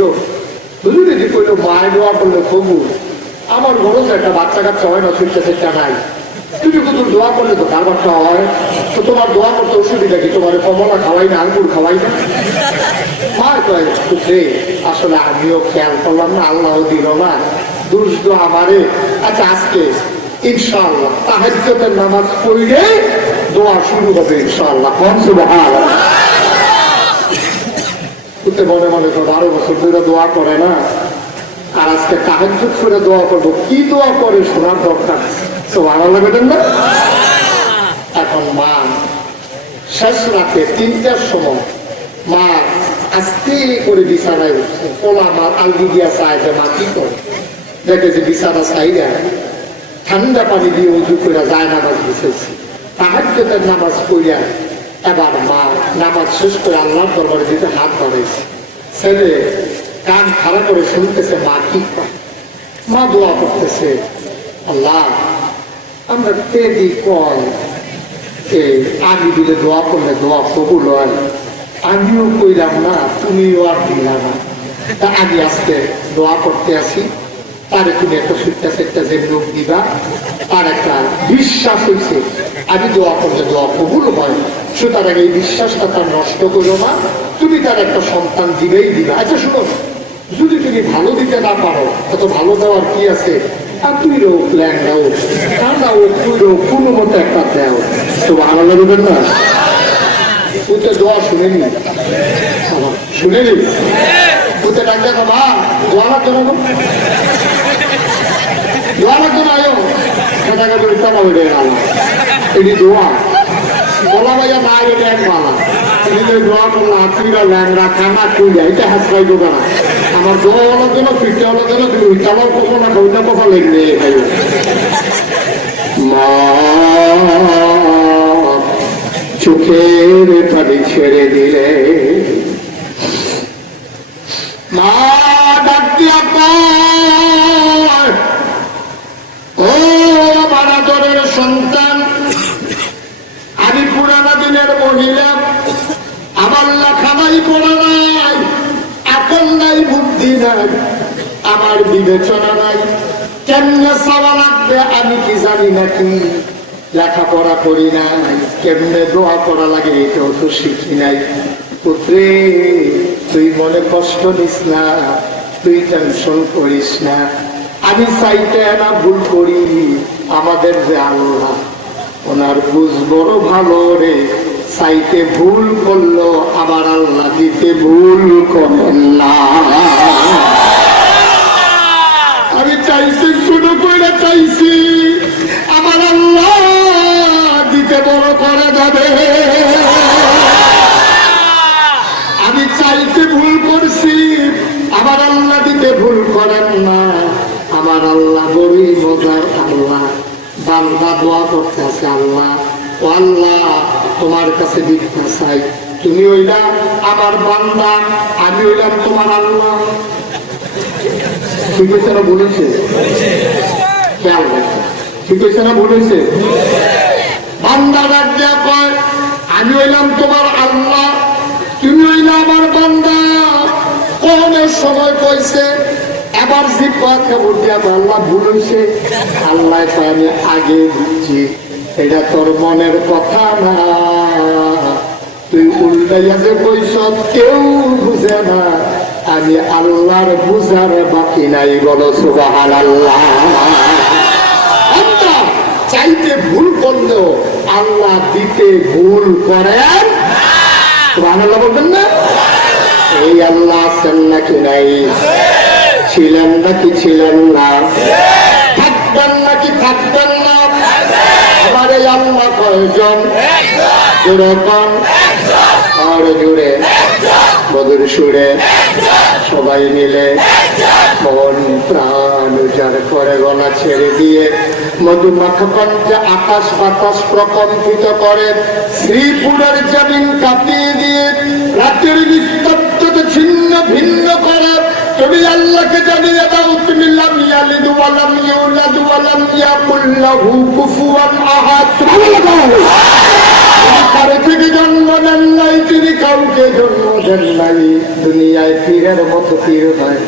কইল বুঝলি যে কইল মায়ের দোয়া করলে কবুল আমার ঘরে তো একটা বাচ্চা কাচ্চা হয় না সুইটা সেটা নাই তুমি কিন্তু দোয়া করলে তো কার বাচ্চা হয় তো তোমার দোয়া করতে অসুবিধা কি তোমার কমলা খাওয়াই না আঙ্গুর খাওয়াই না মা কয় আসলে আমিও খেয়াল করলাম না আল্লাহ দিল না দুষ্ট আমারে আচ্ছা আজকে ইনশাআল্লাহ তাহাজ্জুদের নামাজ পড়লে দোয়া শুরু হবে ইনশাআল্লাহ কোন সুবহানাল্লাহ কুতে মনে মনে তো 12 বছর ধরে দোয়া করে না আর আজকে তাহাজ্জুদ করে দোয়া করব কি দোয়া করে শোনার দরকার সুবহানাল্লাহ বলেন না এখন মা শেষ রাতে 3টার সময় মা আস্তে করে বিছানায় উঠছে ওলা মা আলগি দিয়া চায় যে মা কি করে দেখে যে বিছানা চাইরা ঠান্ডা পানি দিয়ে উজু করে যায় নামাজ বিছেছি তাহাজ্জুদের নামাজ পড়িয়া এবার মা নামাজ শেষ করে আল্লাহর দরবারে দিতে হাত বাড়াইছে ছেলে কান খাড়া করে শুনতেছে মা কি করে মা দোয়া করতেছে আল্লাহ আমরা পেদি কল আগে দিলে দোয়া করলে দোয়া কবুল হয় আমিও কইলাম না তুমিও আর দিলা না তা আগে আজকে দোয়া করতে আসি তারে তুমি একটা সুট্টা সেটটা যে লোক দিবা তার একটা বিশ্বাস হয়েছে আমি দোয়া করলে দোয়া কবুল হয় সুতরাং এই বিশ্বাসটা তার নষ্ট করো না তুমি তার একটা সন্তান দিবেই দিবা আচ্ছা শুনো যদি তুমি ভালো দিতে না পারো এত ভালো দেওয়ার কি আছে আর তুই রোগ ল্যাংটা হোক ঠান্ডা হোক তুই রোগ কোনো মতো একটা দেও তো ভালো লাগবেন না ওতে দোয়া শুনেনি শুনেনি ওতে ডাক দেখো মা দোয়া লাগতো না দোয়া লাগতো না আয়ো টাকা করে টাকা বেড়ে গেল এটি দোয়া বলা ভাইয়া না এটা এক মালা তুমি দোয়া করলো হাতিরা ল্যাংরা খানা কুইয়া এটা হাত পাইবো না আমার দোয়া হওয়ার জন্য ফিরতে হওয়ার জন্য তুমি উইটালাও কখনো না বইটা কখনো লেগে মা চোখের পানি ছেড়ে দিলে মা ডাক দিয়া ও আমার আদরের সন্তান আমি পুরানা দিনের মহিলা আমার লেখামাই পড়া নাই আকল নাই বুদ্ধি নাই আমার বিবেচনা নাই কেমনে চাওয়া লাগবে আমি কি জানি নাকি লেখাপড়া করি নাই কেমনে দোয়া করা লাগে এটাও তো শিখি নাই পুত্রে তুই মনে কষ্ট নিস না তুই টেনশন করিস না আমি চাইতে না ভুল করি আমাদের যে আল্লাহ ওনার বুঝ বড় ভালো রে চাইতে ভুল করলো আবার আল্লাহ দিতে ভুল করেন না আমি চাইছি শুরু করে চাইছি আমার আল্লাহ দিতে বড় করে যাবে আমি চাইতে ভুল করছি আমার আল্লাহ দিতে ভুল করেন না আমার আল্লাহ বড়ই মজার আল্লাহ বান্দা দোয়া করতে আছে আল্লাহ ও আল্লাহ তোমার কাছে ভিক্ষা চাই তুমি হইলা আমার বান্দা আমি হইলাম তোমার আল্লাহ ঠিক আছে না বলেছে খেয়াল রাখো ঠিক আছে না বলেছে বান্দা ডাক দেয়া কয় আমি হইলাম তোমার আল্লাহ তুমি হইলা আমার বান্দা কোনের সময় কইছে এবার জিব্বা খবর দিয়া আল্লাহ ভুল হইছে আল্লাহ আমি আগে বুঝছি এটা তোর মনের কথা না তুই উল্টাইয়া যে কইস কেউ বুঝে না আমি আল্লাহর বুঝার বাকি নাই বলো সুবহানাল্লাহ চাইতে ভুল করলেও আল্লাহ দিতে ভুল করেন সুবহানাল্লাহ বলবেন না এই আল্লাহ আছেন নাকি নাই ছিলেন নাকি ছিলেন না থাকবেন নাকি থাকবেন না আমার এই আল্লাহ কয়জন যেরকম আর জুড়ে মধুর সুরে সবাই মিলে মন প্রাণ উজাড় করে গলা ছেড়ে দিয়ে মধুমাখা কণ্ঠে আকাশ বাতাস প্রকম্পিত করে শ্রীপুরের জমিন কাঁপিয়ে দিয়ে রাতের নিস্তব্ধতা ছিন্ন ভিন্ন করে তুমি আল্লাহকে জানিয়ে দাও তুমি লাম ইয়ালিদ ওয়া লাম ইউলাদ ওয়া লাম ইয়াকুল লাহু কুফুয়ান আহাদ। কারো থেকে জন্ম দেন নাই, তিনি কাউকে জন্ম দেন নাই। দুনিয়ায় পীরের মতো পীর হয়,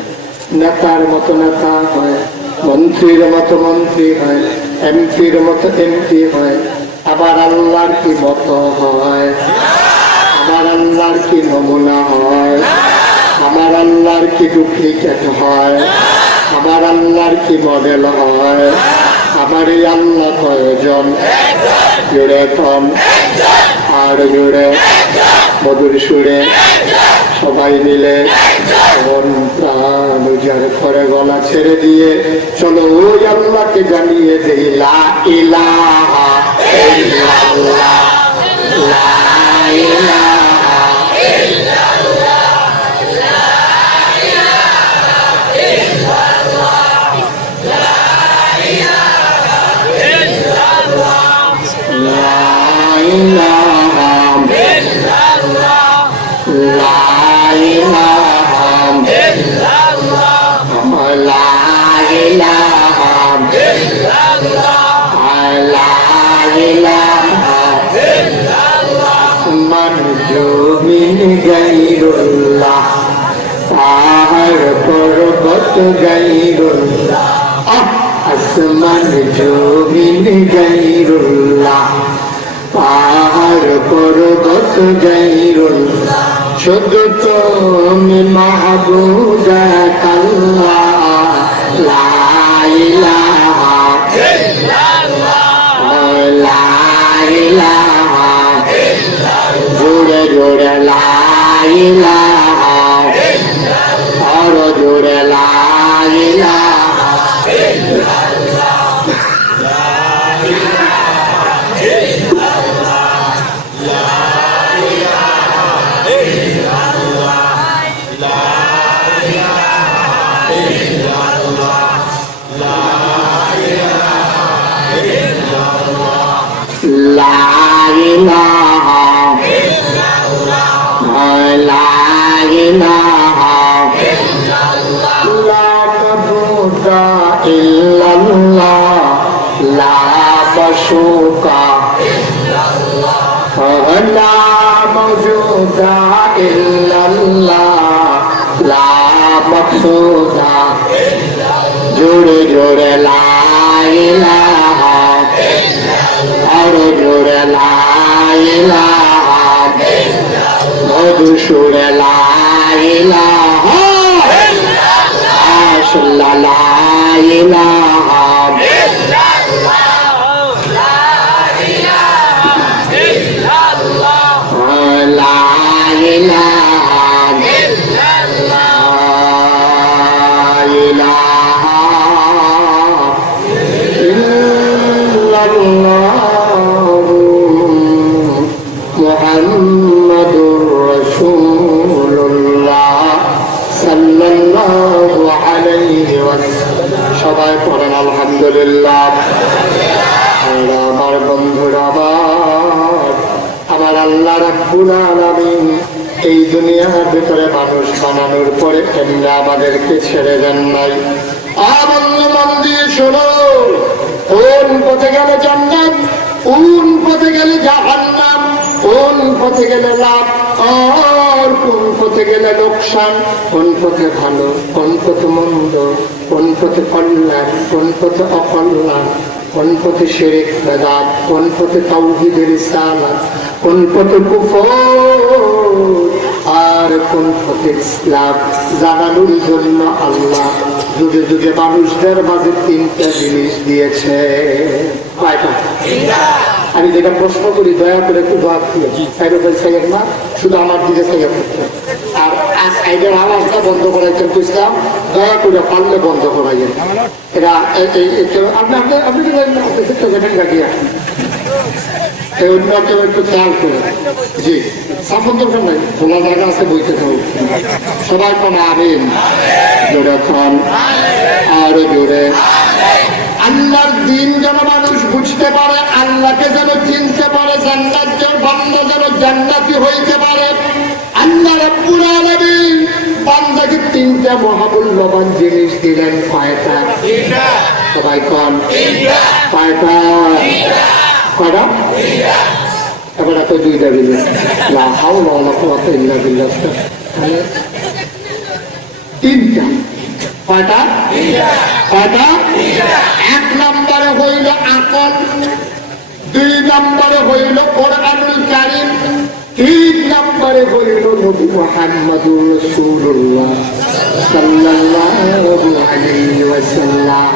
নেতার মতো নেতা হয়, মন্ত্রীর মতো মন্ত্রী হয়, এমপির মতো এমপি হয়। আবার আল্লাহর কি মতো হয়, আমার আল্লাহর কি নমুনা হয়, আমার আল্লাহর কি ডুপ্লিকেট হয়, আমার আল্লাহর কি মডেল হয়। আমার এই আল্লাহ কয়জন? জুড়ে কম আর জুড়ে মধুর সুরে সবাই মিলে মন প্রাণ উজাড় করে গলা ছেড়ে দিয়ে চলো ওই আল্লাহকে জানিয়ে দেই লা ইলাহা ইল্লাল্লাহ, লা ইলাহা ইল্লাল্লাহ, লা ইলাহা ইল্লাল্লাহ, লা ইলাহা ইল্লাল্লাহ, লা ইলাহা ইল্লাল্লাহ, লা ইলাহা ইল্লাল্লাহ, লা ইলাহা ইল্লাল্লাহ, লা ইলাহা ইল্লাল্লাহ। মান জমিন গায়রুল্লাহ, পাহাড় পর্বত গায়রুল্লাহ, আসমান জমিন গায়রুল্লাহ, পাহাড় পর্বত গায়রুল্লাহ। শুধু তুমি মাহবুব আল্লাহ, লা ইলাহা ইল্লাল্লাহ, লা ইলাহা ইল্লাল্লাহ, জোরে জোরে লা ইলাহা ইল্লাল্লাহ, আরো জোরে লা ইলাহা ইল্লাল্লাহ, লা ইলাহা ইল্লাল্লাহ, লা ইলাহা ইল্লাল্লাহ, লা ইলাহা ইল্লাল্লাহ, লা ইলাহা ইল্লাল্লাহ, লা ইলাহা ইল্লাল্লাহ, লা ইলাহা ইল্লাল্লাহ, লা মাবুদা ইল্লাল্লাহ, লা মাশুকা ইল্লাল্লাহ, লা মাওজুদা ইল্লাল্লাহ, লা মাকসুদা ইল্লাল্লাহ। জোরে জোরে লা ইলাহা ইল্লাল্লাহ, আরো জোরে লা ইলাহা ইল্লাল্লাহ, মধু সুরে লা ইলাহা ইল্লাল্লাহ, আসলা লা ইলাহা ইল্লাল্লাহ, লা ইলাহা ইল্লাল্লাহ, লা ইলাহা ইল্লাল্লাহ, ইলাহা ইল্লাল্লাহ, মুহাম্মাদুর রাসূলুল্লাহ সাল্লাল্লাহু আলাইহি ওয়াসাল্লাম। সবাই পড়েন আলহামদুলিল্লাহ। আমার বন্ধুরা, আমার আল্লাহ রাব্বুল আলামিন এই দুনিয়ার ভিতরে মানুষ বানানোর পরে এমনি আমাদেরকে ছেড়ে দেন নাই। বন্ধু মন দিয়ে শোনো, কোন পথে গেলে জান্নাত, কোন পথে গেলে জাহান্নাম, কোন পথে গেলে লাভ আর কোন পথে গেলে লোকসান, কোন পথে ভালো, কোন পথে মন্দ, কোন পথে কল্যাণ, কোন পথে অকল্যাণ, কোন পথে শিরক বেদাত, কোন পথে তাওহীদের রিসালাত, কোন পথে কুফর আর কোন পথে ইসলাম জানানোর জন্য আল্লাহ যুগে যুগে মানুষদের মাঝে তিনটা জিনিস দিয়েছে। আমি যেটা প্রশ্ন করি দয়া করে একটু দোয়া দিয়ে সাইড না, শুধু আমার দিকে সাইড করতে, আর সাইডের আওয়াজটা বন্ধ করাইতে ইসলাম দয়া করে পারলে বন্ধ করাইয়েন। এটা আপনি আপনি আপনি গাড়িয়ে এই অন্য কেউ একটু খেয়াল করে। জি সাফন দরকার নাই, খোলা জায়গা আছে বইতে থাকুন। সবাই কোন আমিন জোরে খান আর জোরে। আল্লাহর দ্বীন যেন মানুষ বুঝতে পারে, আল্লাহকে যেন চিনতে পারে, জান্নাতের বান্দা যেন জান্নাতি হইতে পারে। আল্লাহ রাব্বুল আলামিন বান্দাকে তিনটা মহামূল্যবান জিনিস দিলেন। কয়টা? সবাই কন কয়টা? কয়টা? এবার এত দুইটা দিলেন। তিনটা। কয়টা? কয়টা? এক নম্বরে হইল আকল, দুই নম্বরে হইল কোরআনুল কারীম, তিন নম্বরে হইল নবী মুহাম্মদুর রাসূলুল্লাহ সাল্লাল্লাহু আলাইহি ওয়াসাল্লাম।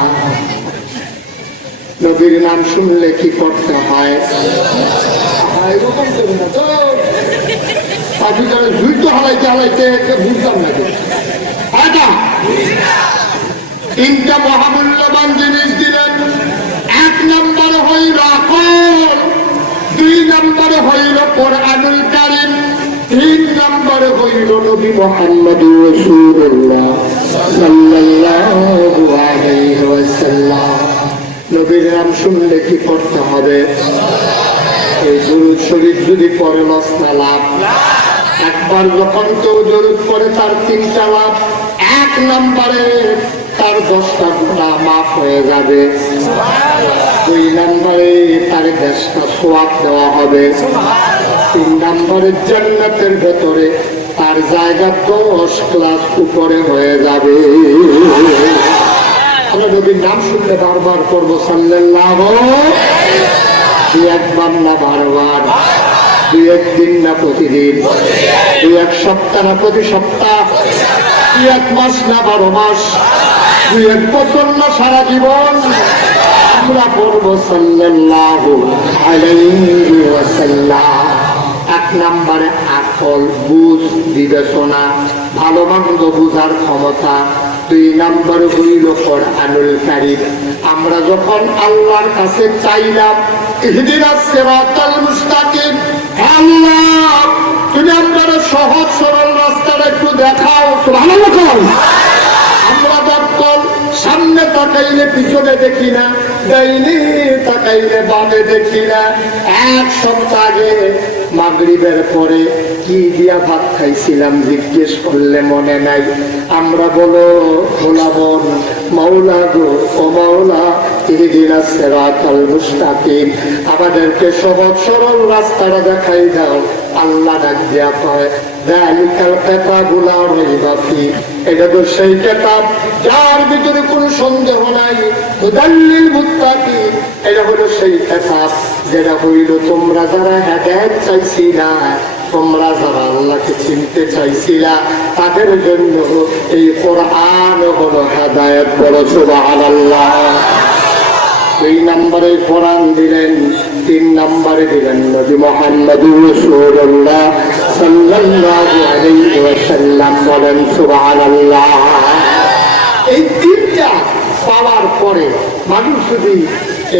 নবীর নাম শুনলে কি করতে হয়? তিনটা মহামূল্যবান জিনিস দিলেন। এক নম্বরে হইল আকল, দুই নম্বরে হইল কোরআনুল কারীম, তিন নম্বরে হইল নবী মুহাম্মদুর রাসূলুল্লাহ সাল্লাল্লাহু আলাইহি ওয়াসাল্লাম। নবীর নাম শুনলে কি করতে হবে? এই দুরূদ শরীফ যদি পড়ে লস না লাভ? একবার যখন কেউ দরুদ পড়ে তার তিনটা লাভ। এক নম্বরে তার 10টা গুনাহ মাফ হয়ে যাবে, দুই নম্বরে তার 10টা সওয়াব দেওয়া হবে, তিন নম্বরে জান্নাতের ভেতরে তার জায়গা 10 ক্লাস উপরে হয়ে যাবে। আমরা নবীর নাম শুনলে বারবার করবো সাল্লাল্লাহু, দুই একবার না বারবার, দুই একদিন না প্রতিদিন, দুই এক সপ্তাহ না প্রতি সপ্তাহ, দুই এক মাস না 12 মাস, দুই এক বছর না সারা জীবন আমরা পড়বো সাল্লাল্লাহু আলাইহি ওয়াসাল্লাম। এক নম্বরে আকল, বুঝ, বিবেচনা, ভালো মন্দ বুঝার ক্ষমতা। দুই নম্বর হইল কোরআনুল কারীম। আমরা যখন আল্লাহর কাছে চাইলাম ইহদিনাস সিরাতাল মুস্তাকিম, আল্লাহ তুমি আমাদের সহজ সরল রাস্তাটা একটু দেখাও, সুবহানাল্লাহ। আমরা যখন সামনে তাকাইলে পিছনে দেখি না, ডাইনে তাকাইলে বামে দেখি না। এক সপ্তাহ আগে মাগরিবের পরে কি দিয়া ভাত খাইছিলাম জিজ্ঞেস করলে মনে নাই। আমরা বলো বলাবন মাওলা গো, ও মাওলা ইহদিনাস সিরাতাল মুস্তাকিম, আমাদেরকে সহজ সরল রাস্তাটা দেখাই দাও। আল্লাহ ডাক দিয়া কয় যালিকাল কিতাবুল লা রাইবা ফি, এটা তো সেই কিতাব যার ভিতরে কোনো সন্দেহ নাই। হুদাল্লিল মুত্তাকিন, এটা হলো সেই কিতাব যেটা হইল তোমরা যারা হেদায়েত চাইছিলা, তোমরা যারা আল্লাহকে চিনতে চাইছিলা, তাদের জন্য এই কোরআন হলো হেদায়েত। বলো সুবহানাল্লাহ। দুই নম্বরে কোরআন দিলেন, তিন নম্বরে দিলেন নবী মুহাম্মদুর রাসূলুল্লাহ সাল্লাল্লাহু আলাইহি ওয়াসাল্লাম। বলেন সুবহানাল্লাহ। এই তিনটা পাওয়ার পরে মানুষ যদি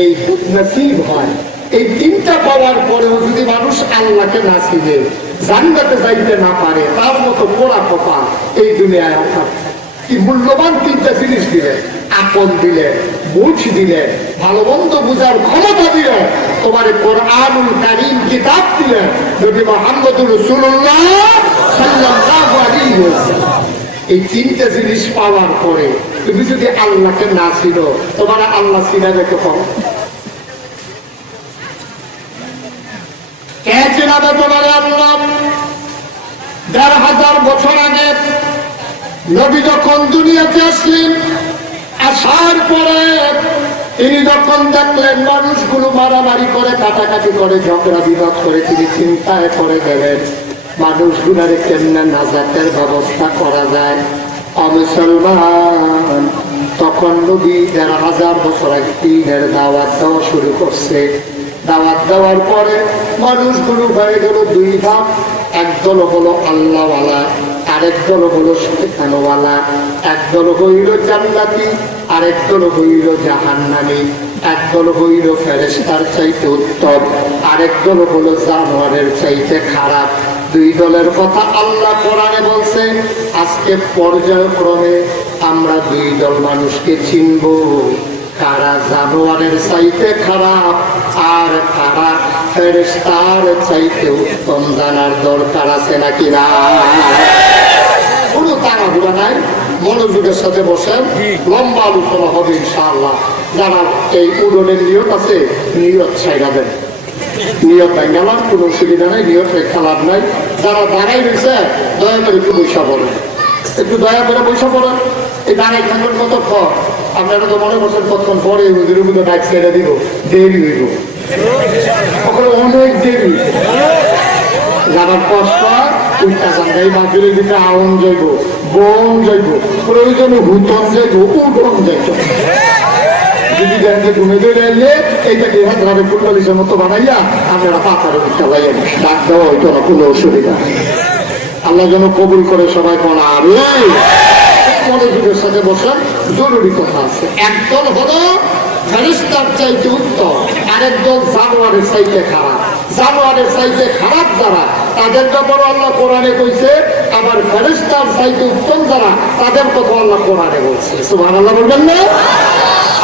এই নসিব হয়, এই তিনটা পাওয়ার পরেও যদি মানুষ আল্লাহকে না চিনে, জান্নাতে যাইতে না পারে, তার মতো পোড়া কপাল এই দুনিয়ায় আছে। কি মূল্যবান তিনটা জিনিস দিলেন, আকল দিলেন, বুঝ দিলেন, ভালো মন্দ বুঝার ক্ষমতা দিলেন, তোমার কোরআনুল কারীম কিতাব দিলেন, নবী মুহাম্মদুর রাসূলুল্লাহ সাল্লাল্লাহু আলাইহি ওয়াসাল্লাম। এই তিনটা জিনিস পাওয়ার পরে তুমি যদি আল্লাহকে না চিনো, তোমার আল্লাহ চিনাবে কখন? কে চিনাবে তোমার আল্লাহ? ১,৫০০ বছর আগে নবী যখন দুনিয়াতে আসলেন, আসার পরে তিনি যখন দেখলেন মানুষগুলো মারামারি করে, কাটাকাটি করে, ঝগড়া বিবাদ করে, তিনি চিন্তায় পড়ে গেলেন মানুষগুলারে কেমনে নাজাতের ব্যবস্থা করা যায়। অমুসলমান তখন নবী ১,৫০০ বছর আগে দ্বীনের দাওয়াত দেওয়া শুরু করছে। দাওয়াত দেওয়ার পরে মানুষগুলো হয়ে গেল দুই ভাগ। একদল হলো আল্লাহওয়ালা, আরেক দল হলো শয়তানওয়ালা। একদল হইল জান্নাতি, আরেক দল হইল জাহান্নামী। একদল হইল ফেরেশতার চাইতে উত্তম, আরেক দল হলো জানোয়ারের চাইতে খারাপ। দুই দলের কথা আল্লাহ কোরআনে বলছে। আজকে পর্যায়ক্রমে আমরা দুই দল মানুষকে চিনব, কারা জানোয়ারের চাইতে খারাপ আর কারা ফেরেশতার চাইতে উত্তম। জানার দরকার আছে নাকি না? কোন কোনো তাড়াহুড়া নাই, মনোযোগের সাথে বসেন, লম্বা আলোচনা হবে ইনশাআল্লাহ। যারা এই উড়নের নিয়ত আছে নিয়ত ছাইড়া দেন, নিয়ত গেলাম, কোনো অসুবিধা নাই, নিয়ত রেখা লাভ নাই। যারা দাঁড়াই রয়েছে দয়া করে একটু বৈশা পড়েন, একটু দয়া করে বৈশা পড়েন। এই দাঁড়াই থাকবেন কতক্ষণ? আপনারা তো মনে করছেন কতক্ষণ পরে হুজুরের মধ্যে ডাক ছেড়ে দিব, দেরি হইব, অনেক দেরি। যাবার কষ্ট উঠটা জানগাই মাঝুরের দিকে আওন যাইব, বন যাইব, প্রয়োজনে হুতন যাইব, উঠন যাইব। যদি দেখে ঘুমে ধরে এলে এইটাকে হাতে ফুটবলিশের মতো বানাইয়া আপনারা পাতারে উঠতে পাইয়েন, ডাক দেওয়া হইতো না, কোনো অসুবিধা। আল্লাহ যেন কবুল করে সবাই কোন আরে মনোযোগের সাথে বসার জরুরি কথা আছে। একদল হলো ফেরেশতার চাইতে উত্তম, আরেক দল জানোয়ারের চাইতে খারাপ। জানোয়ারের চাইতে খারাপ যারা, তাদের ব্যাপারে আল্লাহ কোরআনে কইছে, আবার ফেরেশতার চাইতে উত্তম যারা, তাদের কথা আল্লাহ কোরআনে বলছে। সুবহানাল্লাহ বলবেন না?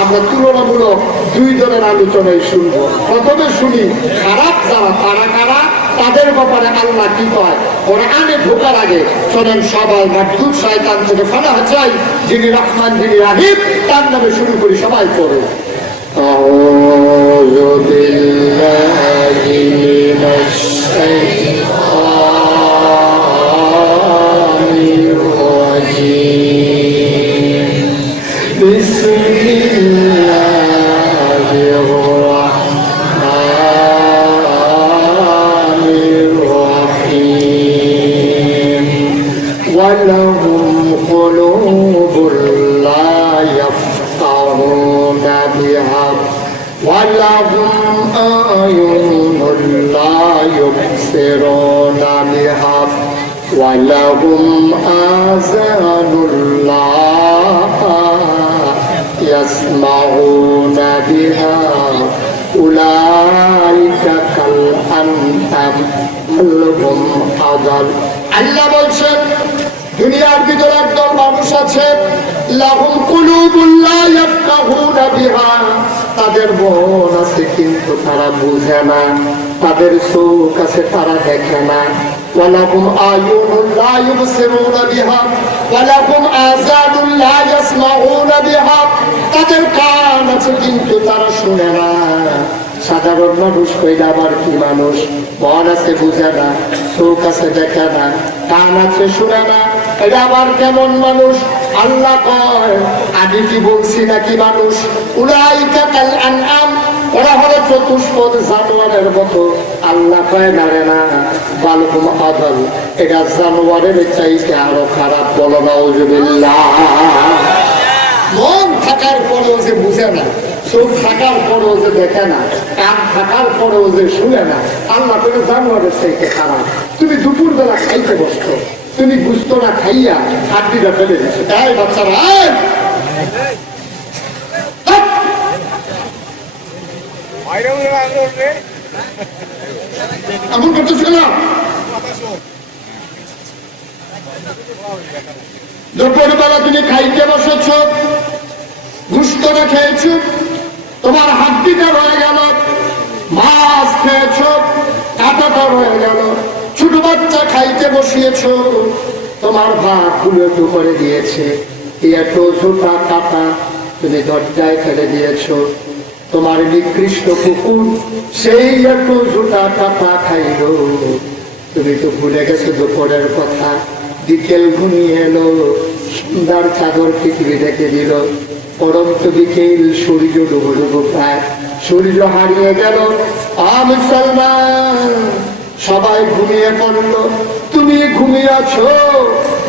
আমরা তুলনামূলক দুই দলের আলোচনায় শুনবো। প্রথমে শুনি খারাপ যারা, তারা কারা, তাদের ব্যাপারে আল্লাহ কি কয় কোরআনে ঢোকার আগে শোনেন সবাই মারদুদ শয়তান থেকে ফানা চাই, যিনি রহমান যিনি রাহিম, তার নামে শুরু করি, সবাই পড়ে। আউযু বিল্লাহি মিনাশ শাইতানির রাজীম। বিসমিল্লাহির রাহমানির রাহিম। ওয়ালাহুম কুলুবুল লা ইয়াফকাহুনা বিহা ওয়ালাহুম আ'য়ুনুন লা ইউবসিরুনা বিহা ওয়ালাহুম আযানুন লা ইয়াসমাউনা বিহা উলাইকা কাল আনআম বাল হুম আযাল। আল্লাহ বলছেন দুনিয়ার ভিতরে একদল মানুষ আছে, লাহুম কুলুবুল লা ইয়াফকাহুনা বিহা, তাদের মন আছে কিন্তু তারা বুঝে না, তাদের চোখ আছে তারা দেখে না। ওয়ালাহুম আয়ুনুন লা ইউবসিরুনা বিহা ওয়ালাহুম আযানুন লা ইয়াসমাউনা বিহা, তাদের কান আছে কিন্তু তারা শুনে না। সাধারণ মানুষ কইলে আবার কি মানুষ? মন আছে বুঝে না, চোখ আছে দেখে না, কান আছে শুনে না, এটা আবার কেমন মানুষ? আল্লাহ কয় আমি কি বলছি নাকি মানুষ? উলাইকা কাল আনআম, ওরা হলো চতুষ্পদ জানোয়ারের মতো। আল্লাহ কয় না রে না, বাল হুম আযাল, এটা জানোয়ারের চাইতে আরো খারাপ। বলো নাউযুবিল্লাহ। মন থাকার পরেও যে বুঝে না, চোখ থাকার পরেও যে দেখে না, কান থাকার পরেও যে শুনে না, আল্লাহ করে জানোয়ারের চাইতে খারাপ। তুমি দুপুর বেলা খাইতে বসতো, তুমি বুঝতো না, খাইয়া হাড্ডিটা ফেলে দিচ্ছ। তাই বাচ্চারা এমন করতেছিল না। দুপুরবেলা তুমি খাইতে বসেছ, গুস্তটা খেয়েছ, তোমার হাড্ডিটা রয়ে গেল, মাছ খেয়েছ, কাঁটাটা রয়ে গেল, ছোট বাচ্চা খাইতে বসিয়েছ, তোমার ভাত গুলো করে দিয়েছে, এত ছোটা কাটা তুমি দরজায় ফেলে দিয়েছ। তোমার নিকৃষ্ট কুকুর সেই একটু ছোটা কাটা খাইল, তুমি তো ভুলে গেছো দুপুরের কথা। বিকেল ঘুমিয়ে এলো, সন্ধ্যার চাদর পৃথিবী দেখে দিল, পরন্ত বিকেল, সূর্য ডুবো ডুবো প্রায়, সূর্য হারিয়ে গেল। মুসলমান সবাই ঘুমিয়ে পড়লো, তুমি ঘুমিয়ে আছো।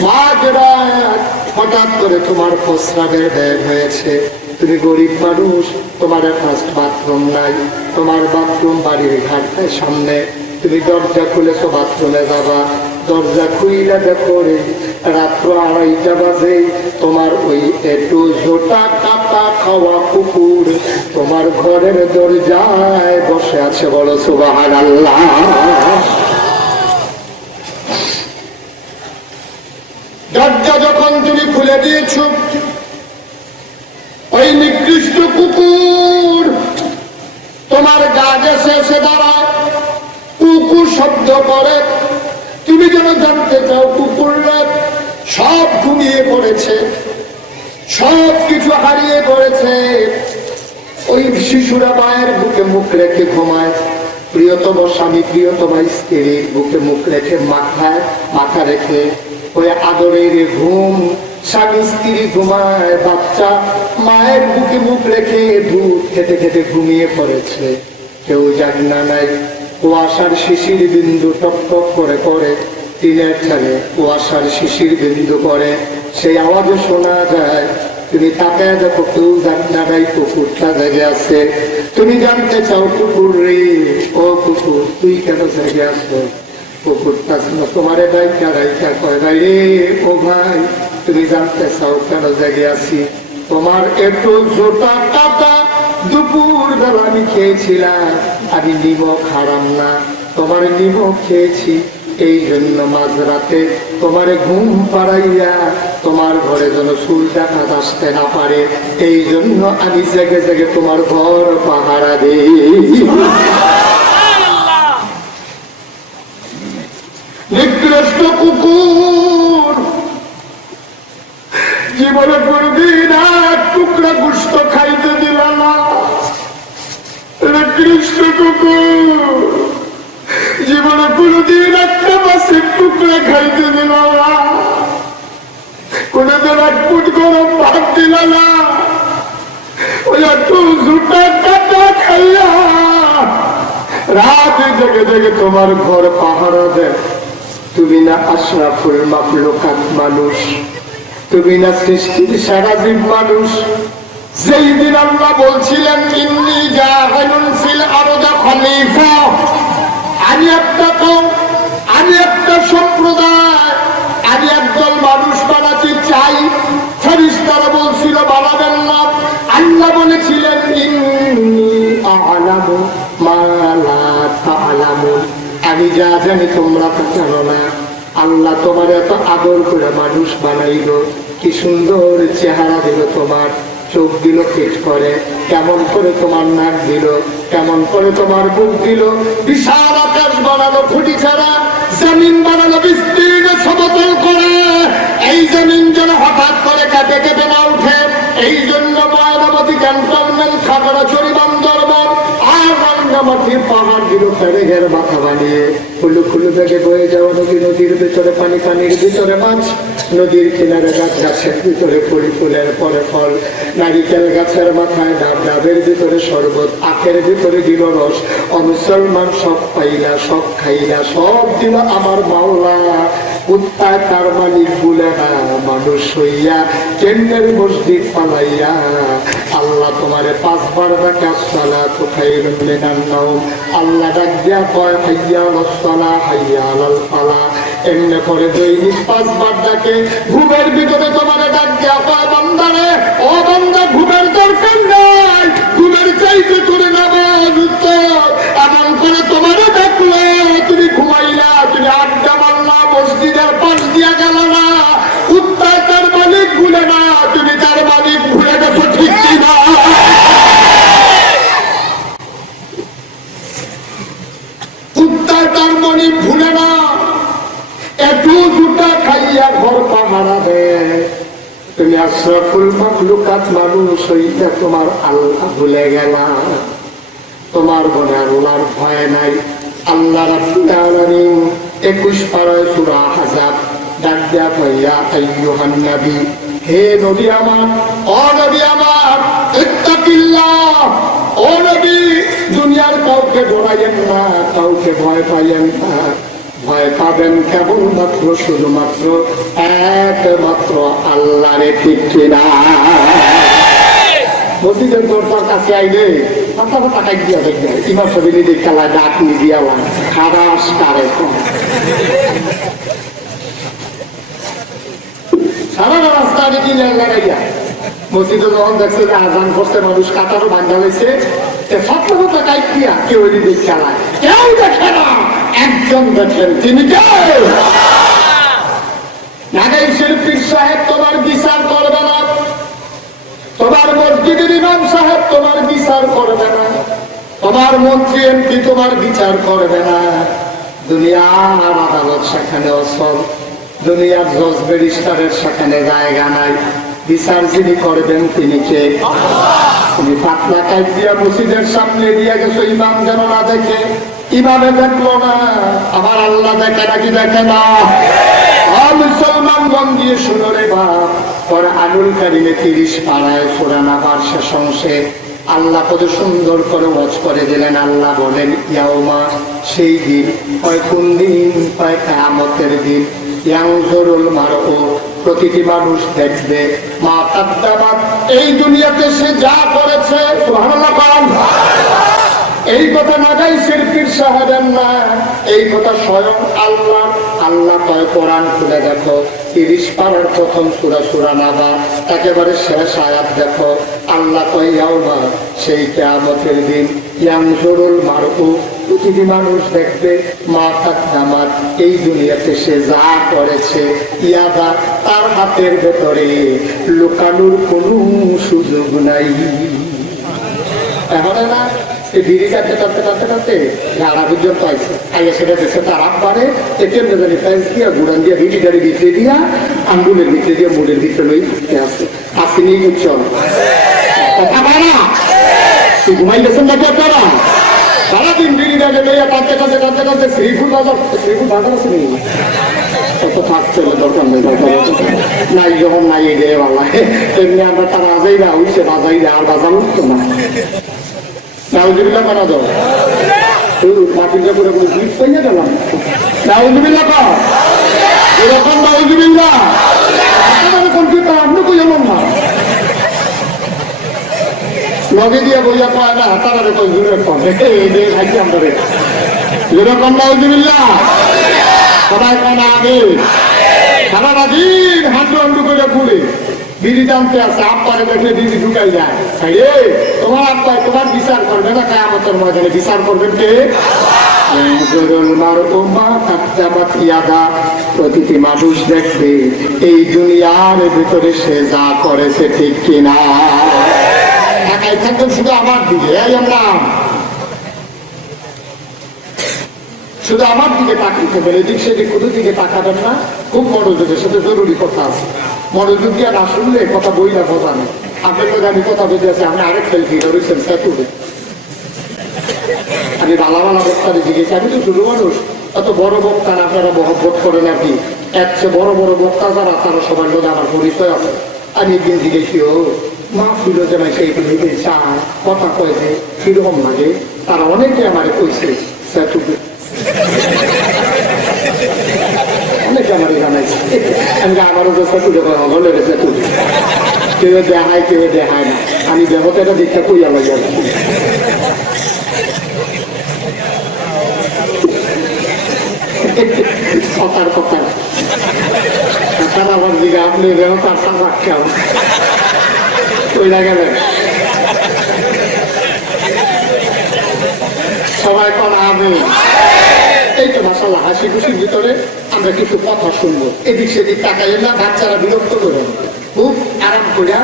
মাঝরাত হঠাৎ করে তোমার প্রস্রাবের ব্যাগ হয়েছে, তুমি গরিব মানুষ, তোমার ফার্স্ট বাথরুম নাই, তোমার বাথরুম বাড়ির ঘাটের সামনে, তুমি দরজা খুলেছো বাথরুমে যাবা, দরজা খুইলা দেখো রে রাত্র 2:30 বাজে, তোমার ওই একটু ঝোটা কাটা খাওয়া কুকুর তোমার ঘরের দরজায় বসে আছে। বলো সুবহানাল্লাহ। দরজা যখন তুমি খুলে দিয়েছ, ওই নিকৃষ্ট কুকুর তোমার গা ঘেঁষে এসে দাঁড়ায়, কুকুর শব্দ করে। তুমি যেন জানতে চাও কুকুররা সব পড়েছে, সব কিছু হারিয়ে পড়েছে। ওই শিশুরা মায়ের বুকে মুখ রেখে ঘুমায়, প্রিয়তম স্বামী প্রিয়তম স্ত্রীর বুকে মুখ রেখে মাথা রেখে ওই আদরের ঘুম। স্বামী স্ত্রী ঘুমায়, বাচ্চা মায়ের বুকে মুখ রেখে দুধ খেতে খেতে ঘুমিয়ে পড়েছে। কেউ জানা নাই কুয়াশার শিশির বিন্দু টক টক করে পড়ে টিনের ছালে, কুয়াশার শিশির বিন্দু করে সেই আওয়াজও শোনা যায়। তুমি তাকে দেখো, কেউ জানা নাই কুকুরটা জেগে আছে। তুমি জানতে চাও কুকুর রে, ও কুকুর তুই কেন জেগে আসো? কুকুরটা তোমারে ডাইকা ডাইকা কয়, ভাই রে ও ভাই তুমি জানতে চাও কেন জেগে আছি? তোমার একটু জোটা কাটা দুপুর বেলা আমি খেয়েছিলাম, আমি নিমক হারাম না, তোমার নিমক খেয়েছি, এই জন্য মাঝরাতে তোমার ঘুম পাড়াইয়া তোমার ঘরে যেন চুল ডাকাত আসতে না পারে, এই জন্য আমি জেগে জেগে তোমার ঘর পাহারা দিই। নিকৃষ্ট কুকুর, জীবনে কোনদিন এক টুকরা গোশত খাইতে দিল না। নিকৃষ্ট কুকুর, জীবনে কোনদিন একটা মাছের টুকরা খাইতে দিল না, কোনদিন এক ফুট গরম ভাত দিল না। ওই একটু জুটা কাটা খাইয়া রাতে জেগে জেগে তোমার ঘর পাহারা দেয়। তুমি না আশরাফুল মাখলুকাত মানুষ, তুমি না সৃষ্টির সারা জীব মানুষ। যেই দিন আল্লাহ বলছিলেন ইন্নী জাহিলুন ফিল আরদি খলিফা, আমি একটা কওম, আমি একটা সম্প্রদায়, আমি একদল মানুষ বানাতে চাই, ফেরেশতারা বলছিল বানাবেন না। আল্লাহ বলেছিলেন ইন্নী আ'লামু মা লা তা'লামুন, আমি যা জানি তোমরা তা জানো না। আল্লাহ তোমার এত আদর করে মানুষ বানাইল, কি সুন্দর চেহারা দিল, তোমার চোখ দিল ফিট করে, কেমন করে তোমার নাক দিল, কেমন করে তোমার বুক দিল, বিশাল আকাশ বানালো খুঁটি ছাড়া, জমিন বানালো বিস্তীর্ণ সমতল করে। এই জমিন যেন হঠাৎ করে কেটে কেটে না উঠে, এই জন্য ময়নামতি ক্যান্টনমেন্ট, খাগড়াছড়ি বন্দরবান আর রাঙ্গামাটির পাহাড় গুলো ফেরেঘের মাথা বানিয়ে খুলু খুলু বেগে বয়ে যাওয়া নদী, নদীর ভিতরে পানি, পানির ভিতরে মাছ, নদীর কিনারে গাছ, গাছের ভিতরে ফুল, ফুলের পরে ফল, নারিকেল গাছের মাথায় ডাব, ডাবের ভিতরে শরবত, আখের ভিতরে দিল রস। অমুসলমান সব পাইলা, সব খাইলা, সব দিল আমার মাওলা। কুত্তায় তার মালিক বলে না, মানুষ হইয়া কেন্দ্রের মসজিদ পালাইয়া আল্লাহ তোমারে 5 বার ডাকা সালাতু খায়রুম মিনান নাওম। আল্লাহ ডাক দিয়া কয় হাইয়া আলাস সালাহ, হাইয়া আলাল ফালাহ। এমনি করে দৈনিক 5 বার ডাকে। ঘুমের ভিতরে তোমারে ডাক দিয়া কয় বান্দারে, ও বান্দা ঘুমের দরকার নাই, ঘুমের চাইতে তোরে নামাজ উত্তর। এমন করে তোমারে ডাকলো, তুমি ঘুমাইলা, তুমি আড্ডা মারলা, মসজিদের পাশ দিয়া গেল না। কুত্তায় তার মালিক ভুলে না, তুমি তার মালিক ভুলে গেছো, ঠিক কিনা? কুত্তায় তার মালিক ভুলে না, একটু দুটা খাইয়া ঘর পাহারা দেয়। তুমি আশরাফুল মাখলুকাত মানুষ হইয়া তোমার আল্লাহ ভুলে গেলা, তোমার মনে আল্লাহর ভয় নাই। আল্লাহ রাব্বুল আলামিন 21 পারায় সূরা আহজাব ডাক দেয়া ভাইয়া আইয়ুহান নবী, হে নবী আমার, ও নবী আমার, ইত্তাকিল্লাহ, ও নবী দুনিয়ার কাউকে ডরাইয়েন না, কাউকে ভয় পাইয়েন না। ভয় পাবেন কেবলমাত্র শুধুমাত্র একমাত্র আল্লাহরে, ঠিক কিনা? মসজিদের দরজার কাছে আইলে মাথা মাথা কাট দিয়া দেখবে ইমাম সাহেব নিজে খেলায় ডাক দিয়া খারাস কারে সারা রাস্তা দেখি লাগাইয়া মসজিদে যখন দেখছে আজান করছে, মানুষ কাতারও ভাঙ্গা হয়েছে, সত্য কথা কাইট দিয়া কেউ নিজে খেলায়, কেউ দেখে না, একজন দেখেন, তিনি কে? নাগাই শরীফ সাহেব তোমার বিচার করবে না, তোমার মসজিদের ইমাম সাহেব তোমার বিচার করবে না, তোমার মন্ত্রী এমপি তোমার বিচার করবে না। দুনিয়ার আদালত সেখানে অসল, দুনিয়ার জজ ব্যারিস্টারের সেখানে জায়গা নাই, বিচার যিনি করবেন তিনি কে? তুমি পাতলা কাজ দিয়া মসজিদের সামনে দিয়া গেছো, ইমাম যেন না দেখে। ইমামে দেখলো না, আমার আল্লাহ দেখে নাকি দেখে না? মুসলমানগণ দিয়ে শুনো রে বাপ, কোরআনুল কারীমে 30 পারায় সূরা নাবার শেষ অংশে আল্লাহ কত সুন্দর করে ওয়াজ করে দিলেন। আল্লাহ বলেন ইয়াউমা, সেই দিন, কয় কোন দিন? কয় কিয়ামতের দিন। ইয়ানজুরুল মারউ, প্রতিটি মানুষ দেখবে, মা কাদ্দামাত, এই দুনিয়াতে সে যা করেছে। সুবহানাল্লাহ। এই কথা নাগাইছেন পীর সাহেবের না, এই কথা স্বয়ং আল্লাহ। আল্লাহ কয় কোরআন খুলে দেখো, 30 পারার প্রথম সূরা, সূরা নাবা, একেবারে শেষ আয়াত দেখো। আল্লাহ কয় ইয়াউমা, সেই কিয়ামতের দিন, ইয়ানজুরুল মারউ, প্রতিটি মানুষ দেখবে, মা কাদ্দামাত, এই দুনিয়াতে সে যা করেছে, ইয়াদা, তার হাতের ভেতরে লুকানোর কোনো সুযোগ নাই। এখন না বিড়ি কাটতে কাটতে কাটতে কাটতে গাড়া পর্যন্ত আইসে, আইয়া সেটা দেশে তার আব্বারে এটিএম জানি ফ্যান্স দিয়া গুড়ান দিয়া বিটি গাড়ি ভিতরে দিয়া আঙ্গুলের ভিতরে দিয়া মুড়ের ভিতরে লই আসছে। আসছে নিয়ে চল কথা বাড়া, তুই ঘুমাই গেছেন নাকি আপনারা? সারাদিন বিড়ি গাড়ি লইয়া কাটতে কাটতে কাটতে কাটতে শ্রীফুল বাজার আছে নি? কত থাকছে দরকার নেই, নাই যখন নাই এই রে বাবা, এমনি আমরা তারা আজাই না উঠছে, বাজাই না, আর বাজার উঠতো না। নাউজুবিল্লাহ মানা দাও, মাটিটা করে করে জিত পাইয়া গেলাম। নাউজুবিল্লাহ কর, এরকম নাউজুবিল্লাহ কম্পিউটার আপনি কই এমন না লগে দিয়া বইয়া পায় না, হাতারে কই জুড়ে পড়ে খাইছি আমরা এরকম নাউজুবিল্লাহ। সবাই কানা আগে সারাটা দিন হাঁটু হাঁটু করে ঘুরে বিড়ি টানতে আছে, আব্বারে দেখলে বিড়ি ঢুকাই যায়। তোমার আব্বাই তোমার বিচার করবে না, কিয়ামতের ময়দানে বিচার করবেন কে? প্রতিটি মানুষ দেখবে এই দুনিয়ার ভিতরে সে যা করেছে, ঠিক কিনা? ঢাকায় থাকবেন শুধু আমার দিকে, আমরা শুধু আমার দিকে তাকিয়ে থাকবেন, এদিক সেদিক কোথা দিকে তাকাবেন না। খুব মনোযোগের সাথে জরুরি কথা আছে, মনোযোগ দিয়ে না শুনলে কথা বই না বোঝা নেই। আপনার মধ্যে আমি কথা বেঁধে আছি, আপনি আরেক খেলছি রয়েছেন স্যাকুবে। আমি বালা বালা বক্তারে জিজ্ঞেস, আমি তো ছোট মানুষ, এত বড় বক্তার আপনারা মহব্বত করেন আর কি, এর চেয়ে বড় বড় বক্তা যারা তারা সবার লোক আমার পরিচয় আছে। আমি একদিন জিজ্ঞেসি, ও মা ছিল যে না সেই নিতে চায়, কথা কয়েছে কিরকম লাগে, তারা অনেকে আমার কইছে স্যাকুবে, অনেকে আমার জানাইছে। আমি আমারও তো স্যাকুবে হলে স্যাকুবে, কেউ দেখায় কেউ দেখায় না, আমি দেবতাটা দীক্ষা কইয়া লাগে আর কি। কথার কথা আমার দিকে আপনি দেবতার সাজা কেমন কইলা গেলেন। সবাই করা হবে এই তো মাশাআল্লাহ, হাসি খুশির ভিতরে আমরা কিছু কথা শুনবো। এদিক সেদিক তাকাইলে না, বাচ্চারা বিরক্ত করে খুব আরাম করিয়া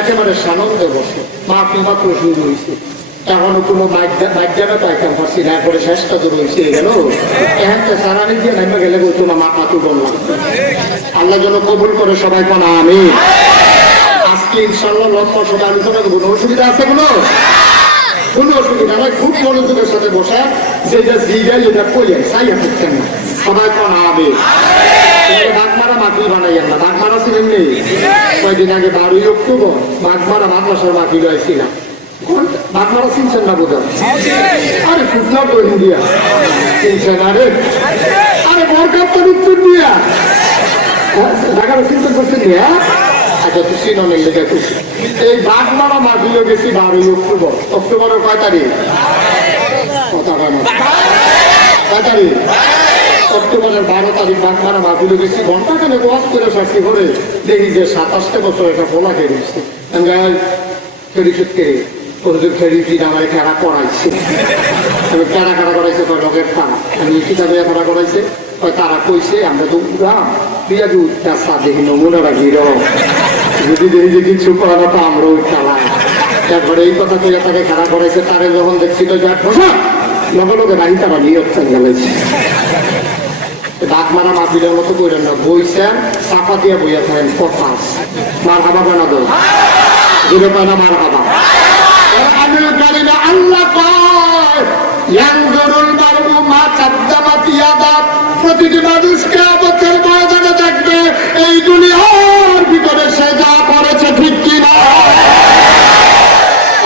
একেবারে সানন্দে বসে। মাহফিল মাত্র শুরু হয়েছে, এখনো কোনো মাইজানো পাইতাম পারছি না, এরপরে শেষটা তো রয়েছে গেল। এখন তো সারানি দিয়ে নামে গেলে তোমার মাথা তো বললাম। আল্লাহ যেন কবুল করে সবাই কোনা আমি। আজকে ইনশাল্লাহ লক্ষ সবাই আলোচনা করবো, কোনো অসুবিধা আছে? কোনো অসুবিধা নয়, খুব মনোযোগের সাথে বসা, যেটা জিগাই এটা কইয়া চাইয়া থাকতেন না, সবাই কোনা হবে। বাঘমারা মাটি বানাইয়েন না, বাঘমারা ছিলেন নেই কয়েকদিন আগে 12 অক্টোবর বাঘমারা মাদ্রাসার মাটি রয়েছিলাম। বাঘমারা চিনছেন না বোধ? আরে ফুটনা তো ইন্ডিয়া চিনছেন? আরে বরকার তো উত্তর দিয়া ঢাকার চিন্তা করছেন দিয়া। আচ্ছা তো চিননের লেগে খুশি। এই বাঘমারা মাটি গেছি 12 অক্টোবর। অক্টোবরের কয় তারিখ? কথা কয় তারিখ? অক্টোবরের 12 তারিখ বাঘমারা মাহফিলে গেছি। ঘন্টাখানে ওয়াজ করে সাক্ষী করে দেখি যে 27 বছর একটা বলা খেয়েছি। খেড়ি সত্যি হুজুর খেড়িছি আমার খেলা করাইছে। আমি খেলা করাইছে কয় লগের তারা। আমি কিতাবে খেলা করাইছে কয় তারা কইছে আমরা তো উড়াম দিয়া যে উঠা দেখি নমুনারা ভিড়, যদি দেখি যে কিছু করা তো আমরা ওই খেলা। তারপরে এই কথা কইয়া তাকে খেলা করাইছে, তারে যখন দেখছি তো যাক বসা লগে লগে বাড়ি তারা নিয়ে গেলাইছে। দাঁত মারা মাপিলের মতো করেন না, বইছেন চাপা দিয়ে বইয়া থাকেন কথা মার হাবা বানা দেয় যেটা পায় না মার হাবা। আমি জানি না আল্লাহ কয় ইয়ানজুরুল মারউ মা কাদ্দামাত ইয়াদাত, প্রতিটি মানুষকে আমাদের ময়দানে দেখবে এই দুনিয়ার ভিতরে সে যা করেছে ঠিক কিনা।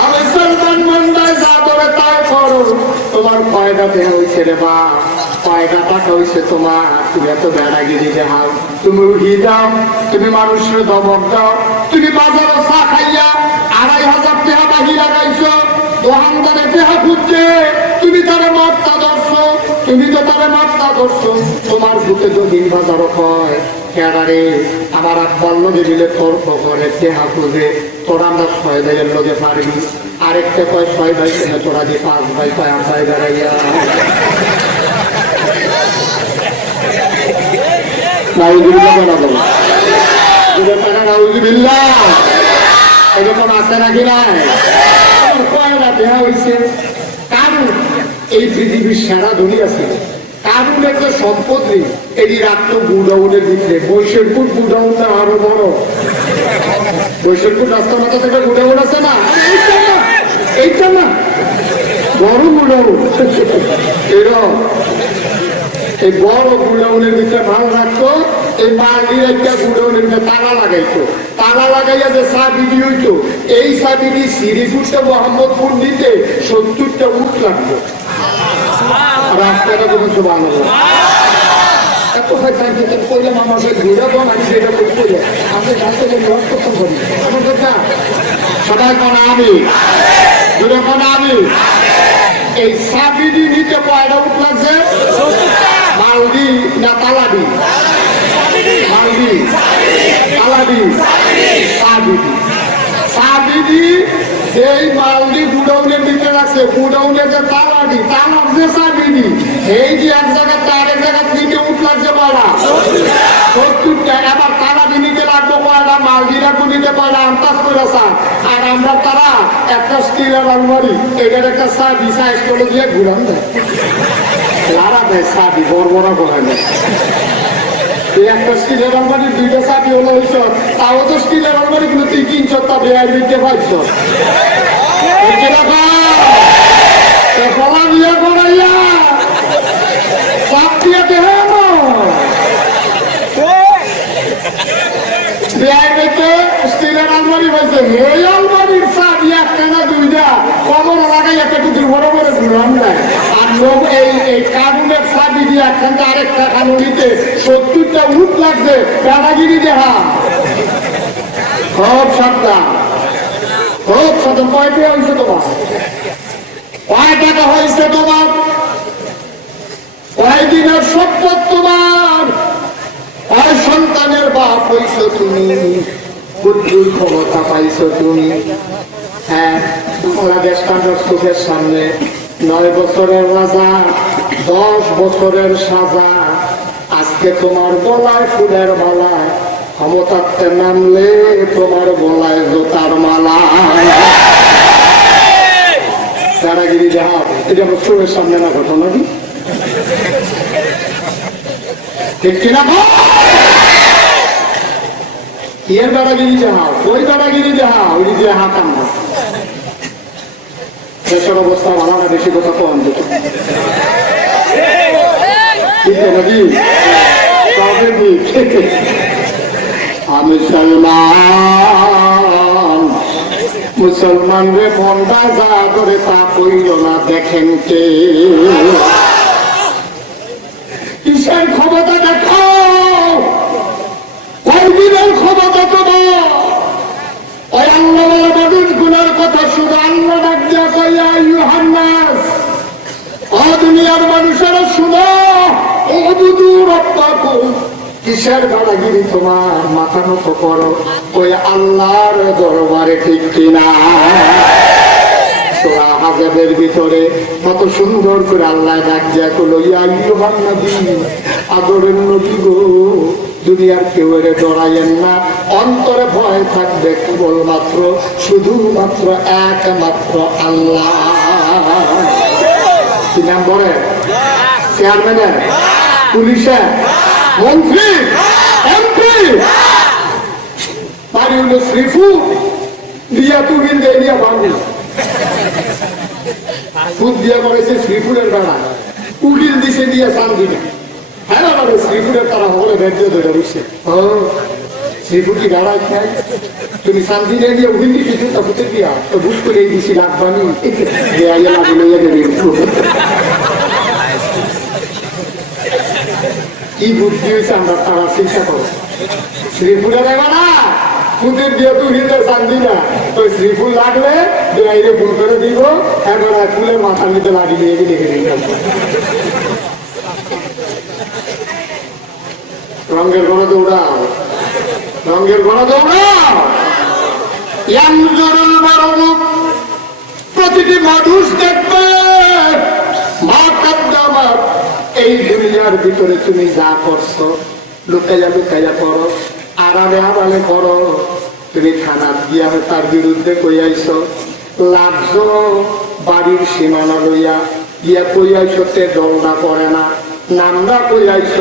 আমি সলমান মন্ডায় যা করে তাই করো, তোমার কয়টা দেহ হয়েছে রে বা, কয়টা টাকা হয়েছে তোমার, তুমি এত বেড়াগিরি দেখাও, তুমি উঠি দাও, তুমি মানুষের দমক দাও, তুমি বাজারে চা খাইয়া ২৫০০ টাকা বাহি লাগাইছো, দোকানদারে টাকা খুঁজছে, তুমি তারে মাত্রা ধরছো, তুমি তো তারে মাত্রা ধরছো, তোমার বুকে যদি বাজারও হয় কেডারে আমার আব্বার লগে মিলে তর্ক করে দেহা খুঁজে, তোরা আমরা ৬ ভাইয়ের লগে পারবি, আরেকটা কয় ৬ ভাই কেন তোরা যে ৫ ভাই কয় আমরাই বেড়াইয়া এরকম আছে নাকি নাই? কয়টা দেহা হয়েছে কারণ এই পৃথিবীর সারা দুনিয়া ছিল কারণের যে সম্পদ নেই, এটি রাখতো গুডাউনের ভিতরে। বৈশেরপুর গুডাউনটা আরো বড়, বৈশেরপুর রাস্তা মাথা থেকে গুডাউন আছে না, এইটা না বড় গুডাউন, এরকম এই বড় গুডাউনের ভিতরে মাল রাখতো। এই মাল দিয়ে একটা গুডাউনের ভিতরে তালা লাগাইতো, তালা লাগাইয়া যে চা বিডি হইতো, এই চা বিডি শ্রীপুরটা মোহাম্মদপুর নিতে ৭০টা উঠ লাগতো। রাস্তাটা কোনো সব আনবো এত কইলাম আমার ঘুরাবো আমি সেটা করতে আমাদের কাছে করতাম করি আমার কথা সবাই কোন আমি ঘুরে কোন আমি এই সাবিডি নিতে কয়টা উঠ লাগছে? মালদি না তালাডি? মালদি তালাডি সাবিডি। সাবিডি এই মালদি গুডাউনের দিকে রাখছে, গুডাউনের যে তালাডি তালার যে সাবিডি, এই যে এক জায়গা আরেক জায়গা নিতে উঠ লাগছে কয়টা? ৭০টা। এবার তালাডি নিতে লাগবো কয়টা? মালদি রাখবো নিতে কয়টা? আন্দাজ করে চা। আর আমরা তারা একটা স্টিলের আলমারি, এটার একটা চাবি সাইজ করে দিয়ে ঘুরান দেয়, লারা দেয় চাবি বড় বড় করে দেয়। এই একটা স্টিলের আলমারির ২টা চাবি হলো হয়েছ, তাও তো স্টিলের আলমারি গুলো তুই কিনছ, তা বেয়ার দিতে পারছ ফলা বিয়ে করাইয়া চাপ দিয়ে দেহ স্টিলের আলমারি পাইছে, এই আলমারির চাবি একটা না ২টা কবর লাগাই একটা কুকুর বড় বড় ঘুরান দেয়। আর লোক এই কানুনের চাবি দিয়ে একখান আরেকটা কানুনিতে ৭০টা উঠ লাগছে, বেড়াগিরি দেখা খুব সাবধান, খুব সাবধান। কয়টা হয়েছে তোমার? কয় টাকা হয়েছে তোমার? কয়দিনের সম্পদ তোমার? কয় সন্তানের বাপ হইছ তুমি? বুদ্ধির ক্ষমতা পাইছো তুমি? হ্যাঁ, বাংলাদেশ কান্ডার চোখের সামনে ৯ বছরের রাজা, ১০ বছরের সাজা, আজকে তোমার গলায় ফুলের মালা, ক্ষমতাতে নামলে তোমার গলায় জোতার মালা। দাদাগিরি যাহা এটা আমার চোখের সামনে না ঘটনা কি ঠিক কিনা? এর দাদাগিরি যাহা, ওই দাদাগিরি যাহা, ওই যে হাত আমরা দেশের অবস্থা ভালো না, বেশি কথা কম যেত নাকি? আমি মুসলমান রে মনটা যা করে তা কইল না, দেখেন কে কিসের ক্ষমতা দেখো, কয়দিনের ক্ষমতা তোমার? ওই আল্লাহ মানুষ গুণের কথা শুধু আল্লাহ ডাক দিয়া কইয়া ইউহান্নাস, ও দুনিয়ার মানুষেরা শুনো, ও বুধু রব্বাকুম, কিসের দাদাগিরি তোমার? মাথা নত করো ওই আল্লাহর দরবারে, ঠিক কিনা? সূরা হাজাবের ভিতরে কত সুন্দর করে আল্লাহ ডাক দিয়া কইল, ইয়া আইয়ুহান নবী, আদরের নবী গো, দুনিয়ার কেউ এর ডরাইয়েন না, অন্তরে ভয় থাকবে কেবলমাত্র শুধুমাত্র একমাত্র আল্লাহ। কি নাম বলে চেয়ারম্যানের? পুলিশে মন্ত্রী এমপি বাড়ি হলো শ্রীপুর দিয়া তুমি দিয়া বাবু খুব দিয়া করেছে শ্রীপুরের বেড়া উকিল দিছে দিয়া চান্দিনা হ্যাঁ শ্রীপুরের তারা হলে ভেদ্য ধরে বুঝছে শ্রীপুর কি গাড়া খায় তুমি শান্তিনে দিয়ে উকিল দিছি জুতা ফুটে দিয়া তো বুঝ করে দিছি লাগবানি কি বুদ্ধি হয়েছে আমরা তারা চিন্তা করো শ্রীপুরের বেড়া ফুটের দিয়ে তো হিন্দে শান্তি না ওই শ্রীফুল লাগলে বাইরে ফুল করে দিব এবার ফুলের মাথার নিতে লাগিয়ে নিয়ে দেখে দিই রঙের ঘোড়া দৌড়াও রঙের ঘোড়া দৌড়াও প্রতিটি মানুষ দেখবে এই দুনিয়ার ভিতরে তুমি যা করছো লুকাইয়া লুকাইয়া করো আড়ালে আড়ালে করো তুমি থানা দিয়া তার বিরুদ্ধে কইয়াইছ লাগছ বাড়ির সীমানা লইয়া গিয়া কইয়াইছ তে দলনা করে না নামরা কইয়াইছ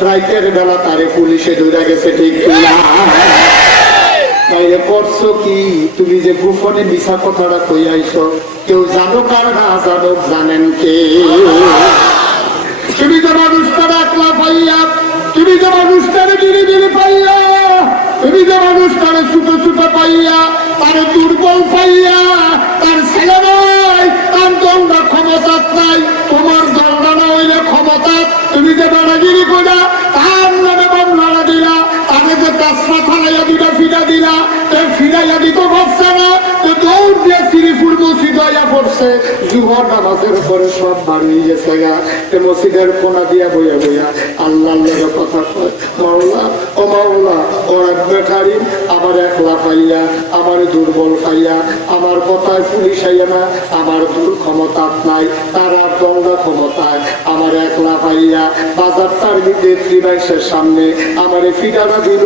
রাইতের বেলা তারে পুলিশে ধরে গেছে ঠিক কিনা তাইলে করছো কি তুমি যে গোপনে মিশা কথাটা কইয়াইছ কেউ জানো কার না জানো জানেন কে তুমি যে মানুষটার একলা পাইয়া তুমি যে মানুষটার ধীরে ধীরে পাইয়া তুমি যে মানুষটারে ছোট ছোট পাইয়া তার দুর্বল পাইয়া তার ছেলে নাই তার দণ্ডা ক্ষমতা নাই তোমার দণ্ডা না হইলে ক্ষমতা তুমি যে বানাগিরি করা তার নামে মামলা দিলা তাকে যে কাজটা থানাইয়া দুটা ফিরা দিলা ফিরাইয়া দিত ভাবছে না তো দৌড় দিয়ে শ্রীপুর মসজিদ হইয়া পড়ছে জুহর নামাজের পরে সব বাড়িয়ে গেছে গা মসজিদের কোনা দিয়া বইয়া বইয়া আল্লাহ আল্লাহর কথা কয় মাওলা ও মাওলা ও রাখবে কারিম আমার একলা পাইয়া আমার দুর্বল পাইয়া আমার কথায় পুলিশ আইয়া না আমার দূর ক্ষমতা নাই তারা দণ্ড ক্ষমতায় আমার একলা পাইয়া বাজারটার দিকে ত্রিবাইশের সামনে আমার ফিরানা দিল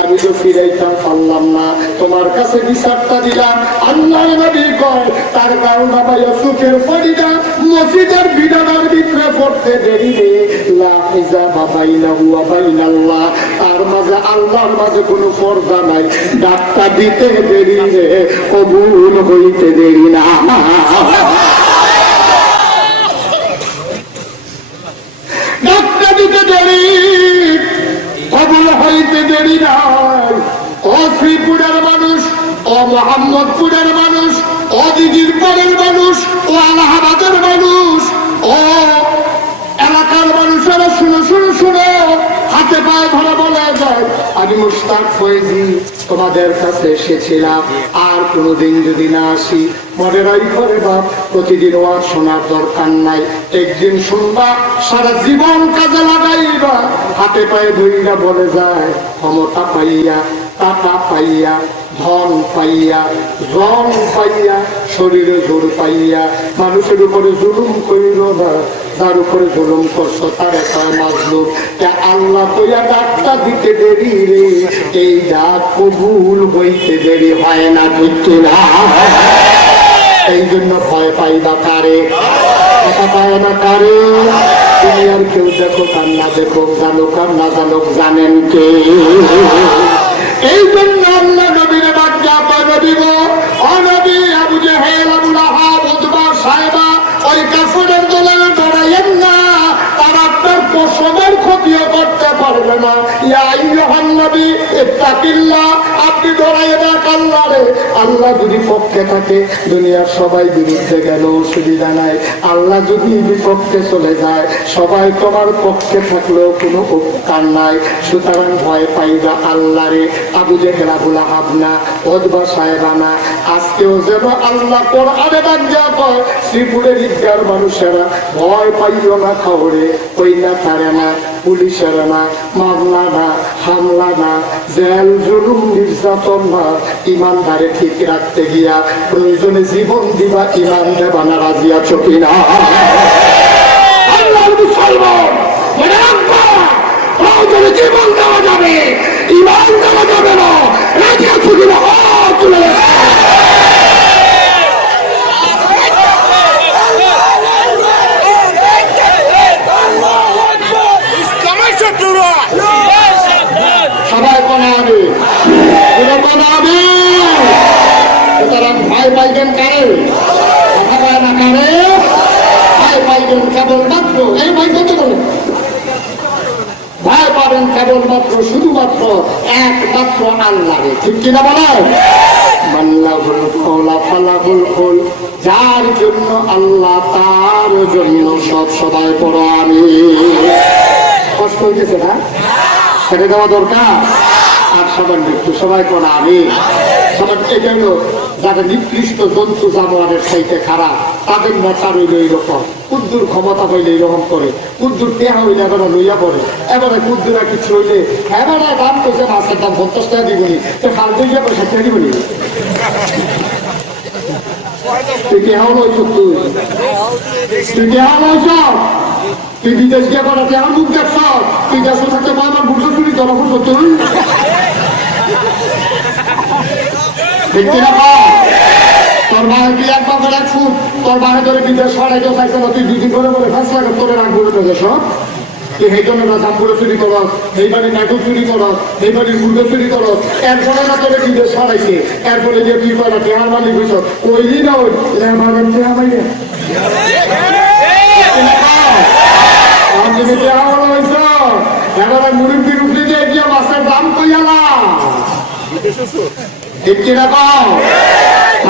আমি তো ফিরাইতাম পারলাম না তোমার কাছে বিচারটা দিলাম আল্লাহ নবী কয় তার কারণা পাইয়া সুখের পরিটা মসজিদের বিধানের ভিতরে পড়তে দেরি রে লা ইজাবা বাইনাহু ওয়া বাইনাল্লাহ তার মাঝে আল্লাহর মাঝে কোনো পর্দা নাই ডাক্তার দিতে দেরি রে কবুল হইতে দেরি না ডাক্তার দিতে দেরি কবুল হইতে দেরি নাই ও শ্রীপুরের মানুষ ও মোহাম্মদপুরের মানুষ ও দিদিরপুরের মানুষ ও আলাহাবাদের মানুষ ও এলাকার মানুষেরা শুনে শুনে শুনে হাতে পায়ে ধরে বলে যায় আমি মুশতাক ফয়েজি তোমাদের কাছে এসেছিলাম আর কোনোদিন যদি না আসি মনে রাই করে বাপ প্রতিদিন ওয়াজ শোনার দরকার নাই একদিন শুনবা সারা জীবন কাজে লাগাইবা হাতে পায়ে ধইরা বলে যায় ক্ষমতা পাইয়া টাকা পাইয়া ধন পাইয়া রং পাইয়া শরীরে জোর পাইয়া মানুষের উপরে জুলুম করিল না তার উপরে জুলুম করছো তার একটা মাজলুম আল্লাহ কইয়া ডাকটা দিতে দেরি রে এই ডাক কবুল হইতে দেরি হয় না ঠিক না এই জন্য ভয় পাইবা কারে কথা পায় না কারে তুমি আর কেউ দেখো কার না দেখো জানুক আর না জানুক জানেন কে এই জন্য আল্লাহ নবীর বাচ্চা পাবে দিব অনবী আবু জেহেল আবু লাহাব উতবা সাইবা ওই কাফেরের দলে দাঁড়াইয়েন না তারা আপনার পশমের ক্ষতিও করতে পারবে না ইয়া আইয়ুহান নবী ইত্তাকিল্লাহ আপনি দাঁড়াইয়ে রাখ আল্লাহরে আল্লাহ যদি পক্ষে থাকে দুনিয়ার সবাই বিরুদ্ধে গেল অসুবিধা নাই আল্লাহ যদি বিপক্ষে চলে যায় সবাই তোমার পক্ষে থাকলেও কোনো উপকার নাই সুতরাং ভয় পাইবা আল্লাহরে আবু জেহেল আবু লাহাব না উতবা সাইবা না আজকেও যেন আল্লাহ কোরআনে ডাক দেয়া কয় শ্রীপুরের ঈদগার মানুষেরা ভয় পাইও না খবরে ওই না তারে না পুলিশের না মামলা না হামলা না জেল জুলুম নির্যাতন না ইমানদারে ঠিক রাখতে গিয়া প্রয়োজনে জীবন দিবা ইমান দেবা না রাজি আছো কিনা আল্লাহর মুসলমান মনে রাখবা প্রয়োজনে জীবন দেওয়া যাবে ইমান দেওয়া যাবে না রাজি আছো কিনা হাত তুলে সুতরাং ভয় পাইবেন কারে? কথা বলে না কারে? ভয় পাইবেন কেবলমাত্র এই ভয় কত বলেন, ভয় পাবেন কেবলমাত্র শুধুমাত্র একমাত্র আল্লাহরে, ঠিক কিনা বলে? যার জন্য আল্লাহ তার জন্য সব সবাই পড়ো আমি। কষ্ট হইতেছে না? ছেড়ে দেওয়া দরকার। আর সবার মৃত্যু সবাই পড়া আমি। সবার এটা হলো যারা নিকৃষ্ট জন্তু জানোয়ারের চাইতে খারাপ, তাদের নেচার হইল এইরকম। কুদ্দুর ক্ষমতা হইলে এইরকম করে, কুদ্দুর টেহা হইলে এবারে লইয়া পড়ে, এবারে কুদ্দুরা কিছু হইলে এবারে দাম করছে মাছের দাম 50 টাকা দিবনি, তো ফালতু গিয়ে পয়সা খেয়ে দিবনি। তুই টেহাও লইছ, তুই টেহা লইছ, তুই বিদেশ গিয়ে পড়া টেহার মুখ দেখছ, তুই দেশ থাকতে আমার বুঝে শুনি ধরা করছো তুই। দেখতে না তোর ভাই কি একবার করে এক ফুট তোর ভাই ধরে বিদেশ সরাইতে চাইছে না, তুই দুদিন করে বলে ফেসলা তোরে রাখবো দেশ। তুই সেই জন্য না জামপুরে চুরি করো, এই বাড়ির নাটক চুরি করো, এই বাড়ির মুর্গ চুরি করো, এরপরে না তোরে বিদেশ সরাইছে, এরপরে যে তুই করা টেহার মালিক হইছ ওই দিন ওই টেহা মাইনে টেহা বলা হয়েছ। এবারে মুরব্বীর উপরে দিয়ে গিয়ে মাছের দাম কইয়া না, ঠিক কিনা পাও?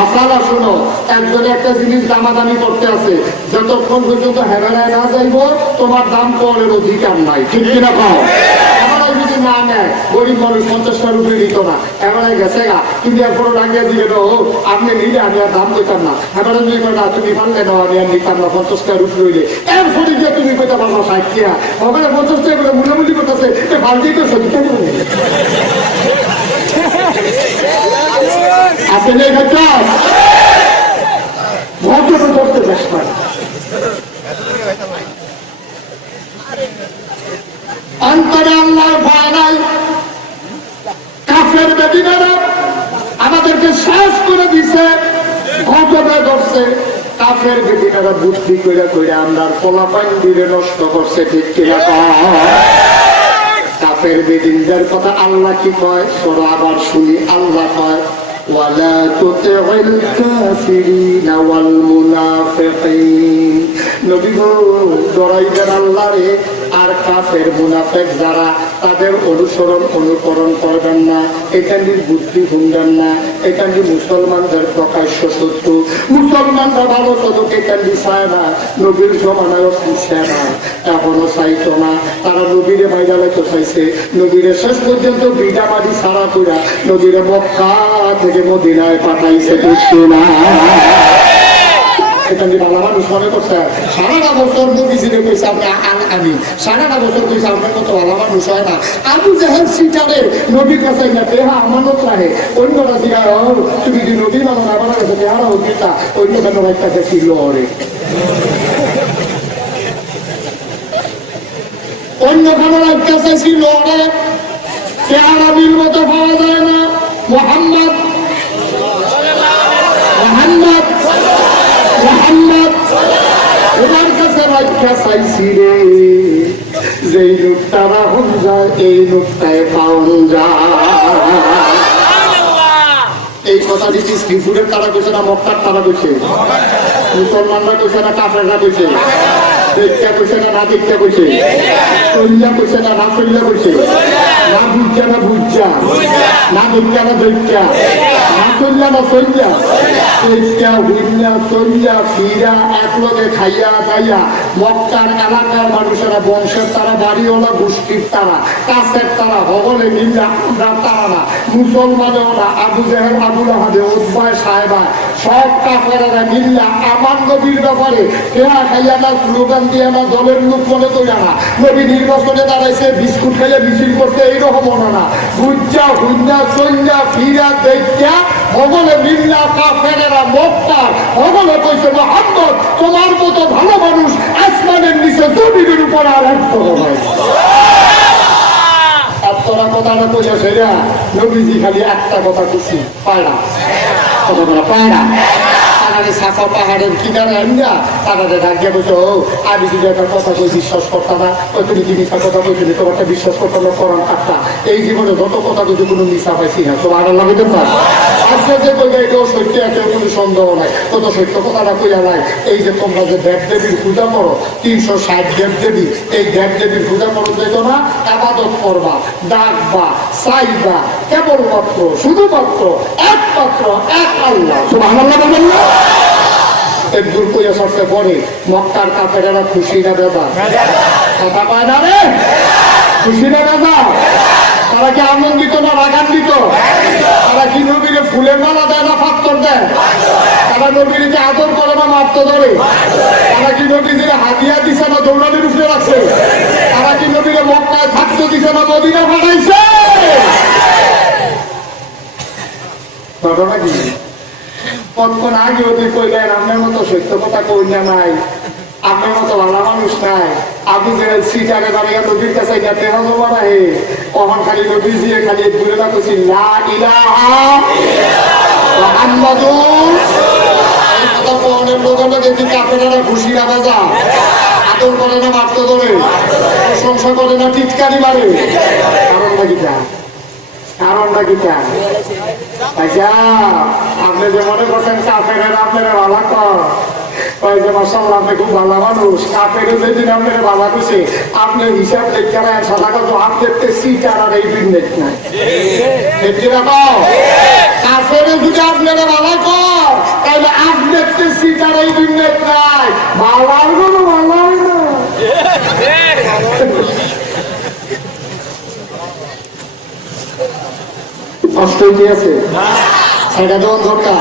আপনারা শুনো, একজনে একটা জিনিস দামাদামি করতে আছে, যতক্ষণ পর্যন্ত হেরানায় না যাইব তোমার দাম করার অধিকার নাই, ঠিক কিনা পাও? এবারে যদি না নেয়, গরিব মানুষ 50 টাকার উপরে দিত না, এবারে গেছে গা, কিন্তু এরপর লাগিয়ে দিলে আপনি নিলে আমি আর দাম দিতাম না, এবারে যদি না তুমি পারলে না আমি আর নিতাম না 50 টাকার উপরে হইলে, এরপরে গিয়ে তুমি কইতে পারবো 60 টাকা, ওখানে 50 টাকা করে মূল্যমূল্য করতেছে, বালতি তো সত্যি আপনি করতে চাষ পারেন। অন্তরে আল্লাহর ভয় নাই, কাফের বেদিনেরা আমাদেরকে শেষ করে দিছে, ঘটনা ঘটছে। কাফের বেদিনেরা বুদ্ধি করে করে আমরা পোলাপাইন দিয়ে নষ্ট করছে, ঠিক কিনা? কাফের বেদিনদের কথা আল্লাহ কি কয় সর আবার শুনি। আল্লাহ কয় ওয়ালা তুতি'ল কাফিরিন ওয়াল মুনাফিকিন। নবী গো ডরাইবেন আল্লাহরে, আর কাফের মুনাফিক যারা তাদের অনুসরণ অনুকরণ করবেন না, এখানে বুদ্ধি শুনবেন না। এখানে মুসলমানদের প্রকাশ্য শত্রু, মুসলমানরা ভালো চলুক এখানে চায় না, নবীর জমানায়ও চাইছে না, এখনো চাইতো না। তারা নবীরে বাইরে তো চাইছে, নবীরে শেষ পর্যন্ত বিডা বাড়ি ছাড়া কইরা নবীরে মক্কা থেকে মদিনায় পাঠাইছে, বুঝছো না? এখানে ভালো মানুষ মনে করছে সারাটা বছর নবীজিরে কইছে আমি সারাটা বছর কইছে আপনার মতো ভালো মানুষ হয় না। আবু জাহেল সিটারে নবীর কাছে না দেহা আমানত রাহে, অন্যরা জিগায় তুমি যদি নবী মানো না আমার কাছে দেহারা হোক দিতা, অন্য কেন একটা ছিল ওরে, অন্য কেন একটা ছিল ওরে, চেহারা মিল মতো পাওয়া যায় না। মোহাম্মদ মোহাম্মদ মোহাম্মদ ওনার কাছে রাখা চাইছি রে, যেই নোটটা রাহুল যায় এই নোটটায় পাওয়া যায়। এই কথা দিচ্ছি শ্রীপুরের তারা কইছে না মক্কার তারা কইছে, মুসলমানরা কইছে না কাফেররা কইছে, দেখতে কইছে না না দেখতে কইছে, চল্লা কইছে না না চল্লা কইছে, না বুঝা না বুঝা, না দেখতে না দেখতে, না চল্লা না চল্লা, দেখতে হুইল্লা চল্লা ফিরা একলগে খাইয়া যাইয়া মক্কার এলাকার মানুষেরা বংশের তারা, বাড়িওয়ালা গোষ্ঠীর তারা, কাছের তারা, হবলে মিল্লা আমরা তারা না, মুসলমানেও না, আবু জাহেল আবুল আহাদে উদ্বায় সাহেবা সব কাফেরেরা মিল্লা আমার নবীর ব্যাপারে কেয়া খাইয়া না, স্লোগান দিয়ে না, দলের লোক মনে তো জানা, নবী নির্বাচনে দাঁড়াইছে বিস্কুট খাইয়া মিছিল করতে এইরকম না, বুঝা হুঞ্জা চঞ্জা ফিরা দেখা হবলে মিল্লা কাফেরেরা মক্কা হবলে কইছে মোহাম্মদ তোমার মতো ভালো মানুষ আসমানের নিচে জমিনের উপর আর একশো হয়। তোরা কথাটা কইয়া সেরা নবীজি খালি একটা কথা খুশি পায় না, কথা বলা পায় না। সাফা পাহাড়ের কিনারে আনিয়া তারা ডাকিয়া বলছো আমি যদি একটা কথা কই বিশ্বাস করতাম না, ওই তুমি কি মিশা কথা কইছিলি তোমারটা বিশ্বাস করতাম না, করান কাটতা। এই জীবনে যত কথা কইছে কোনো মিশা পাইছি না, তো আর লাগে তো আজকে যে কইবে এটাও সত্য, এত কোনো সন্দেহ নাই, কত সত্য কথাটা কইয়া নাই। এই যে তোমরা যে দেব দেবীর পূজা করো, 360 দেব দেবী, এই দেব দেবীর পূজা করো যেত না, আবাদত করবা, ডাকবা, চাইবা, কেবলমাত্র শুধুমাত্র একমাত্র এক আল্লাহ। সুবহানাল্লাহ বলবেন না? একদূর কইয়া সরতে পরে মক্কার কাফেরেরা খুশি না বেদা? কথা পায় না রে? খুশি না বেদা? তারা কি আনন্দিত না রাগান্বিত? তারা কি নবীরে ফুলের মালা দেয় না পাত্তর দেয়? তারা নবীকে আদর করে না মারতে ধরে? তারা কি নবীদের হাতিয়া দিছে না দৌড়ানির উপরে রাখছে? তারা কি নবীরে মক্কায় থাকতে দিছে না মদিনা বানাইছে? ঘটনা কি? কতক্ষণ আগে ওদের কইলেন আপনার মতো সত্য কথা কইনা নাই, আপনার মতো ভালো মানুষ নাই। আপনি যে সিটারে দাঁড়িয়ে নদীর কাছে গেতে ভালো বাড়ায়, কখন খালি নদী দিয়ে খালি দূরে না করছি লা ইলাহা মুহাম্মাদুর। এই কথা কোনের লোকেরা দেখি কাফেরেরা খুশি না বাজা, আদর করে না মারতে ধরে, প্রশংসা করে না টিটকারি মারে। কারণটা কিটা? কারণটা কিটা? আচ্ছা, আপনি যে মনে করছেন কাফেরেরা আপনারা ভালো কর, আপনি খুব ভালো মানুষ, কাফের যেদিন আপনার বাবা করছে আপনার হিসাব দেখতে সাদা কত হাত দেখতে সিটার আর এই বিজনেস নাই। কাফের যদি আপনারা ভালো কর, তাহলে আপ দেখতে সিটার এই বিজনেস নাই। ভালো কোনো ভালো হয় না। কষ্ট কি আছে সেটা তো দরকার।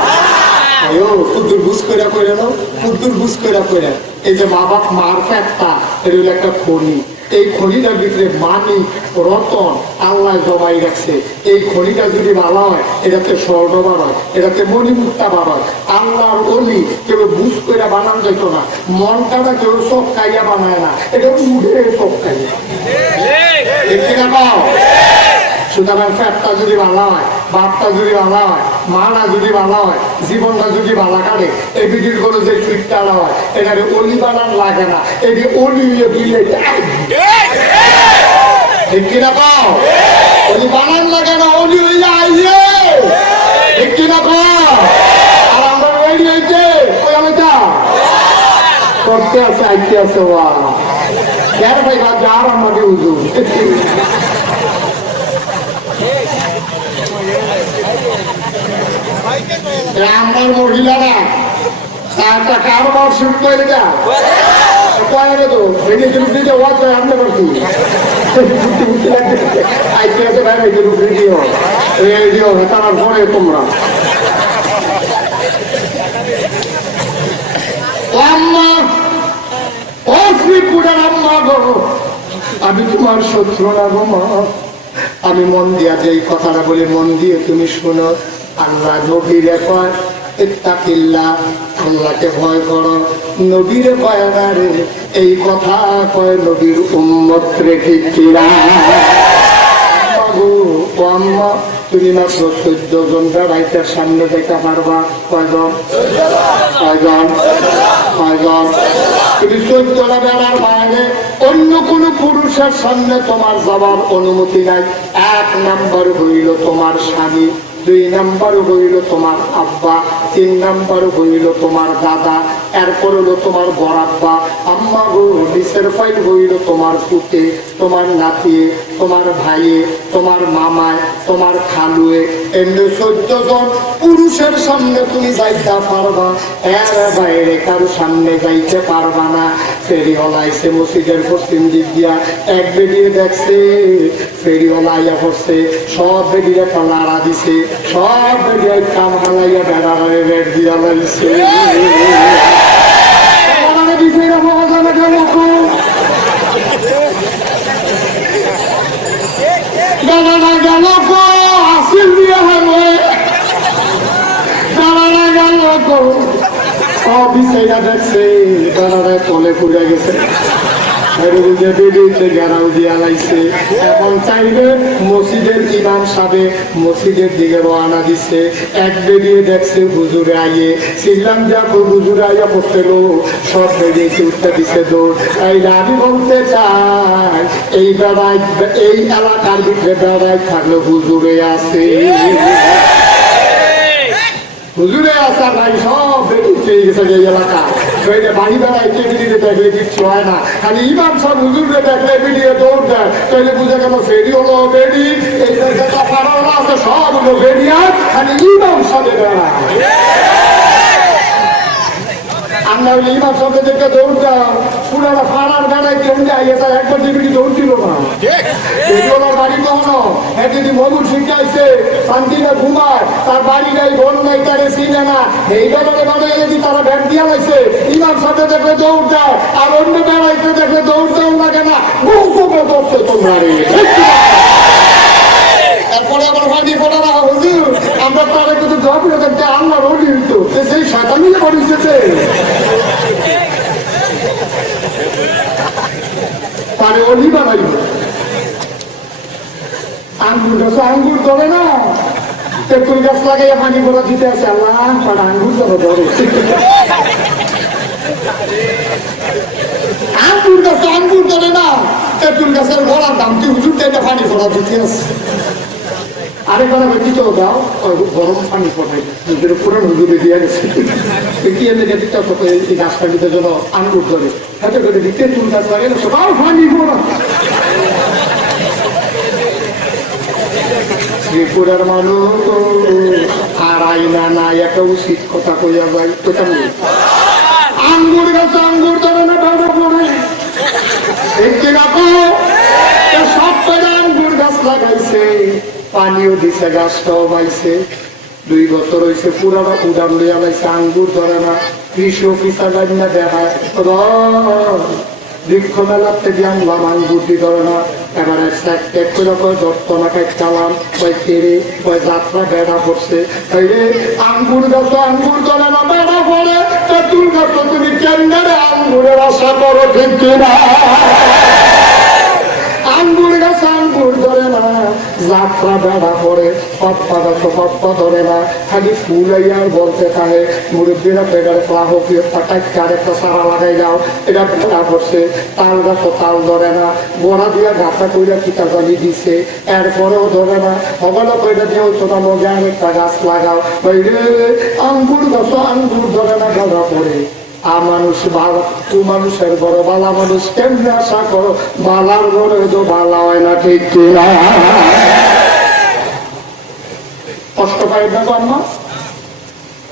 কুদ্দুর বুঝ করে করে নাও, কুদ্দুর বুঝ করে করে। এই যে মা বাপ মার ফ্যাটটা, এটা হলো একটা খনি। এই খনিটার ভিতরে মানি রতন আল্লাহ জমাই রাখছে। এই খনিটা যদি ভালো হয়, এটাতে স্বর্ণ বাড়ায়, এটাতে মণিমুক্তা বাড়ায়। আল্লাহর অলি কেউ বুঝ করে বানান যেত না, মনটা কেউ চোখ খাইয়া বানায় না, এটা উঠে চোখ খাইয়া। সুতরাং ফ্যাটটা যদি ভালো হয়, বাপটা যদি ভালো হয়, মানা যদি ভালো হয়, জীবনটা যদি ভালো কাটে, এই বিক্রির করে যে সুইটটা হয়, এখানে অলি বানান লাগে না, এটি অলি দিলে ঠিক কিনা পাও? অলি বানান লাগে না, অলি হইলে আইয়ে ঠিক কিনা পাও? আর আমরা রেডি হয়েছে ওই আলোটা করতে আছে, আইতে আছে। ওয়া যার ভাই যার আমাকে উজু আমার মহিলারা একটা কারবার শুরু করে যা তো ভেঙে দিতে ওয়াজ আনতে পারছি। আইতে আছে ভাই রেডিও রেডিও তার পরে তোমরা আমি তোমার শত্রু না গো মা। আমি মন দিয়া যে এই কথাটা বলি, মন দিয়ে তুমি শোনো। আল্লাহ নবীরে কয় ইত্তাকিল্লাহ, আল্লাহকে ভয় করো। নবীরে কয় না রে, এই কথা কয় নবীর উম্মত রে। ঠিক কিনা? আম্মা তুমি মাত্র 14 জন রাইতের সামনে দেখতে পারবা। কয়জন? কয়জন? কয়জন? তুমি 14টা বেড়ার বাইরে অন্য কোন পুরুষের সামনে তোমার যাবার অনুমতি নাই। 1 নাম্বার হইল তোমার স্বামী, 2 নাম্বার হইল তোমার আব্বা, 3 নাম্বার হইল তোমার দাদা, এরপর হলো তোমার বড়াব্বা। আম্মা গো নিচের ফাইল হইল তোমার পুতে, তোমার নাতিয়ে, তোমার ভাইয়ে, তোমার মামায়, তোমার খালুয়ে। এমনি 14 জন পুরুষের সামনে তুমি যাইতে পারবা, এর বাইরে কারো সামনে যাইতে পারবা না। ফেরিওয়ালা আইসে মসজিদের পশ্চিম দিক দিয়া, এক বেরিয়ে দেখছে ফেরিওয়ালা আইয়া পড়ছে, সব বেরিয়ে পালাড়া দিছে, সব বেরিয়ে কাম হালাইয়া বেড়ারে রেড দিয়া লাগছে। দেখছে তলে পুড়ে গেছে, ঘেরাও দিয়া লাইছে। এখন চাইবে মসজিদের ইমাম সাহেব মসজিদের দিকে রওনা দিচ্ছে। এক বেরিয়ে দেখছে হুজুরে আইয়ে, ছিলাম যাবো হুজুরে আইয়া পড়তেল, সব বেরিয়ে উঠতে দিচ্ছে দৌড়। তাই আমি বলতে চাই এই বেড়ায়, এই এলাকার ভিতরে বেড়ায় থাকলে হুজুরে আছে। হুজুরে আসা ভাই সব বেটি পেয়ে গেছে এই এলাকা বাড়ি বেড়ায় টেবিলিতে দেখলে কিচ্ছু হয় না, খালি ইমাম সব হুজুরে দেখলে বেরিয়ে দৌড় দেয়, তাইলে বুঝে গেল ফেরি হলো বেরি, এই পাড়াওয়ালা আছে সব হলো বেরিয়া, খালি ইমাম সবে বেড়ায়। আমরা ওই ইমাম সবে দেখে দৌড় দাও, পুরানা পাড়ার বেড়ায় কেউ যায়, তার একবার ডিগ্রি দৌড় দিল না। বেরিওয়ালার বাড়ি কখনো হ্যাঁ যদি মধুর শিখাইছে শান্তিটা ঘুমায়, তার বাড়ি নাই বোন নাই, তারে চিনে না, এই বেড়ারে বেড়াই যদি তারা ব্যাগ দিয়া লাইছে, ইমাম সাথে দেখলে দৌড় দাও, আর অন্য বেড়াইতে দেখলে দৌড় দাও লাগে না, বহুকে করছো তোমরা রে। তারপরে আবার ভাবি ফোটা না হুজুর আমরা তারা কিন্তু জব করে দেখতে আল্লাহ রলি হইতো, সেই শয়তানি করেছে তারে অলি বানাইব। আঙ্গুর গাছ আঙ্গুর ধরে না, তেঁতুল গাছ লাগাইয়া পানি ভরা দিতে আছে, আল্লাহ পাড়া আঙ্গুর ধরে ধরে। আঙ্গুর গাছ আঙ্গুর ধরে না, তেঁতুল গাছের গলার দাম তুই হুজুর দিয়ে পানি ভরা দিতে আছে। আরেকবার দিতেও দাও, গরম পানি পড়াই নিজের পুরো হুজুরে দিয়ে গেছে, কি এনে দিতে এই গাছটা দিতে জন্য আঙ্গুর ধরে হাতে করে দিতে, তেঁতুল গাছ লাগাই সবাই পানি ভরা। ত্রিপুরার মানুষ আর আইনা না, একটা উচিত কথা কইয়া যাই, আঙ্গুর গাছ আঙ্গুর ধরে না ভালো পড়ে, একটি রাখো সব পেরে আঙ্গুর গাছ লাগাইছে, পানিও দিছে, গাছটাও পাইছে, 2 বছর হয়েছে পুরাটা উদার লইয়া লাইছে, আঙ্গুর ধরে না। কৃষি অফিসার না দেখায় বৃক্ষ মেলার থেকে আনলাম, আঙ্গুর দি ধরে না, এবার এক করে ধরতো না, চালাম কয় কেড়ে কয় যাত্রা বেড়া পড়ছে, তাইলে আঙ্গুর গাছ আঙ্গুর ধরে না, বেড়া পড়ে, তেঁতুল গাছ তুমি কেন্দ্রে আঙ্গুরের আশা করো, ঠিক কিনা? আঙ্গুর গাছ আঙ্গুর ধরে না, যাত্রা বেড়া পড়ে, পপ্পা গাছ পপ্পা ধরে না, খালি ফুল আর বলতে থাকে মুরব্বীরা পেগারে প্লাহকীয় পাটাইকার একটা সারা লাগাই যাও, এটা বেড়া পড়ছে। তাল গাছ তাল ধরে না, গোড়া দিয়া গাছা কইরা কিতা জানি দিছে, এরপরেও ধরে না, হবালো কইরা দিয়ে ছোটা মজা একটা গাছ লাগাও, আঙ্গুর গাছ আঙ্গুর ধরে না, বেড়া পড়ে। আর মানুষ ভালো, তু মানুষের বড় বালা মানুষ কেমনে আশা করো, বালার ঘরে তো বালা হয় না, ঠিক কিনা? কষ্ট পাই না বাম্মা,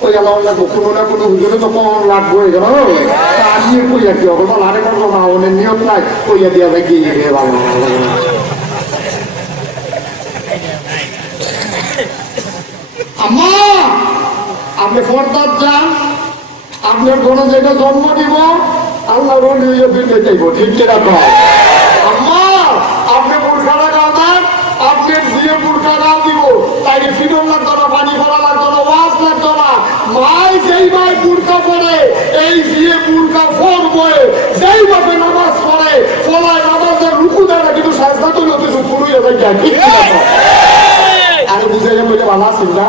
ওই আমার লাগবো কোনো না কোনো হুজুরে তো কম লাগবো, আমি কইয়া কি হবে বল, আরে করবো মা ওনের নিয়ম নাই, কইয়া দিয়া ভাই গিয়ে রে বাবা। আম্মা আপনি ফরদার যান, আপনার কোনো যেটা জন্ম দিব আল্লাহ রলি ফিরতে চাইব, ঠিক কিনা? আম্মা আপনি মূর্খা লাগাও দেন, আপনি দিয়ে মূর্খা গাও দিব, তাইলে ফিরন লাগতো না, পানি ভরা লাগতো না, ওয়াজ লাগতো না। মাই যেই মাই মূর্খা পড়ে, এই দিয়ে মূর্খা পড়বে, যেই ভাবে নামাজ পড়ে, ফলায় নামাজের রুকু দেয় না, কিন্তু সাজদা তো লোকে রুকু হয়ে যায়, ঠিক কিনা? আরে বুঝে যাবো, এটা ভালো আছেন না?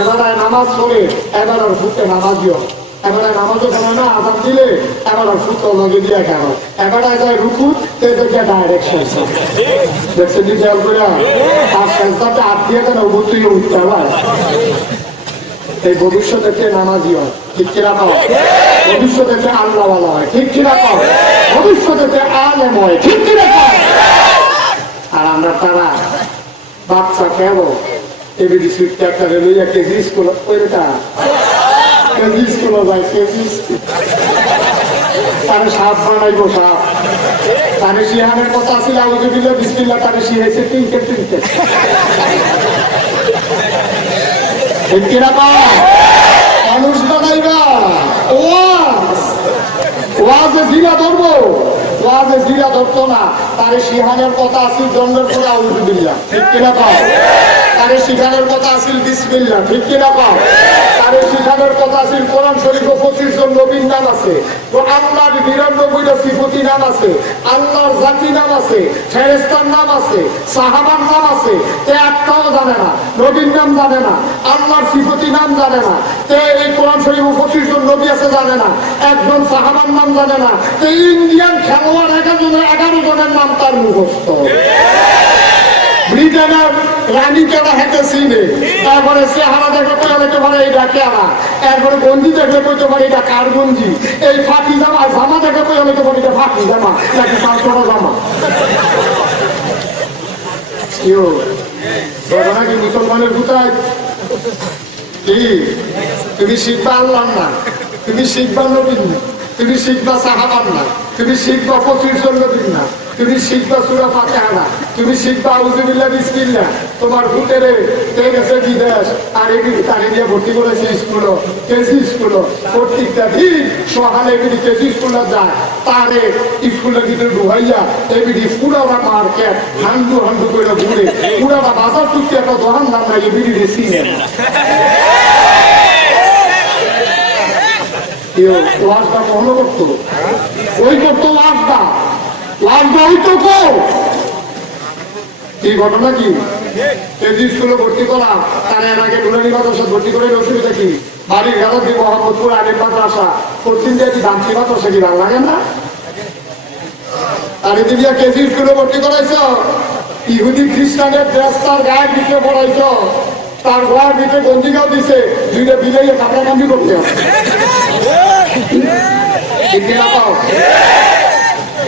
এবার নামাজ পড়ে এবার আর ফুটে নামাজিও, এবারে নামাজও কেন না, আজান দিলে এবার আর ফুট লগে দিয়ে কেন, এবারে যায় রুকু ডাইরেকশন দেখছেন খেয়াল করে, আর সেজদাতে হাত দিয়ে কেন উঠতে উঠতে হয়। এই ভবিষ্যতে নামাজি হয়, ঠিক কিনা পাও? ভবিষ্যতে আল্লাহওয়ালা হয়, ঠিক কিনা পাও? ভবিষ্যতে আলেম হয়, ঠিক কিনা পাও? আর আমরা তারা বাচ্চা কেন এবিডি সুইটটা একটা লইয়া কেজি স্কুল ওইটা কেজি স্কুল যায়, কেজি তারে সাপ বানাইবো, সাপ তারে শিহানের কথা ছিল, আউযু বিল্লাহ বিসমিল্লাহ, তারে শিহাইছে তিনটে তিনটে, ঠিক কিনা পাও? মানুষ বানাইবা, ওয়াজে জিরা ধরবো, ওয়াজে জিরা ধরতো না, তারে শিহানের কথা আসিল জন্মের পরে আউযু বিল্লাহ, ঠিক কিনা পাও? তারে শিখানোর কথা আসিল বিসমিল্লাহ, ঠিক কিনা পাও? তারে শিখানোর কথা আসিল কোরআন শরীফে 25 জন নবীর নাম আছে, আল্লাহর 99টা সিফতি নাম আছে, আল্লাহর জাতি নাম আছে, ফেরেশতার নাম আছে, সাহাবার নাম আছে, তে একটাও জানে না, নবীর নাম জানে না, আল্লাহর সিফতি নাম জানে না, তে এই কোরআন শরীফে 25 জন নবী আছে জানে না, একজন সাহাবার নাম জানে না, তে ইন্ডিয়ান খেলোয়াড় 11 জনের নাম তার মুখস্থ। ব্রিটেনের রানী কেনা হেঁটে চিনে, তারপরে চেহারা দেখে কইতে পারে এটা কেনা, এরপরে গঞ্জি দেখলে কইতে পারে এটা কার গঞ্জি, এই ফাঁকি জামা জামা দেখে কইতে পারে এটা ফাঁকি জামা নাকি পাঁচশো জামা। নাকি মুসলমানের কোথায় কি তুমি শিখবা আল্লাহ না, তুমি শিখবা নবীন না, তুমি শিখবা সাহাবান না, তুমি শিখবা 25 জন নবীন না, তুমি শিখবা সূরা ফাতিহা না, তুমি শিখবা আউযুবিল্লাহ বিসমিল্লাহ। তোমার ফুটেরে গেছে বিদেশ আর এগুলি তারে দিয়ে ভর্তি করেছে স্কুল, কেজি স্কুল, প্রত্যেকটা দিন সকালে এগুলি কেজি স্কুলে যায়, তারে স্কুলের ভিতরে ঢুকাইয়া এগুলি পুরাটা মার্কেট হান্ডু হান্ডু করে ঘুরে পুরাটা বাজার চুক্তি একটা দোকান দাম নাই এগুলি চিনে না। ওয়াজটা কখনো করতো, ওই করতো ওয়াজটা, ওয়াজটা ওই তো কি ঘটনা কি কেজি স্কুলে ভর্তি করা, তার এর আগে নুরানি মাদ্রাসা ভর্তি করে অসুবিধা কি? বাড়ির গালা দিয়ে মোহাম্মদপুর আলিম মাদ্রাসা পশ্চিম দিয়ে কি দামচি মাদ্রাসা কি ভালো লাগে না? তার দিদিয়া কেজি স্কুলে ভর্তি করাইছ, ইহুদি খ্রিস্টানের ড্রেস তার গায়ের ভিতরে পড়াইছ, তার গায়ের ভিতরে গঞ্জিগাও দিছে, দুইটা বিলাই কামড়াকামড়ি করতে হবে।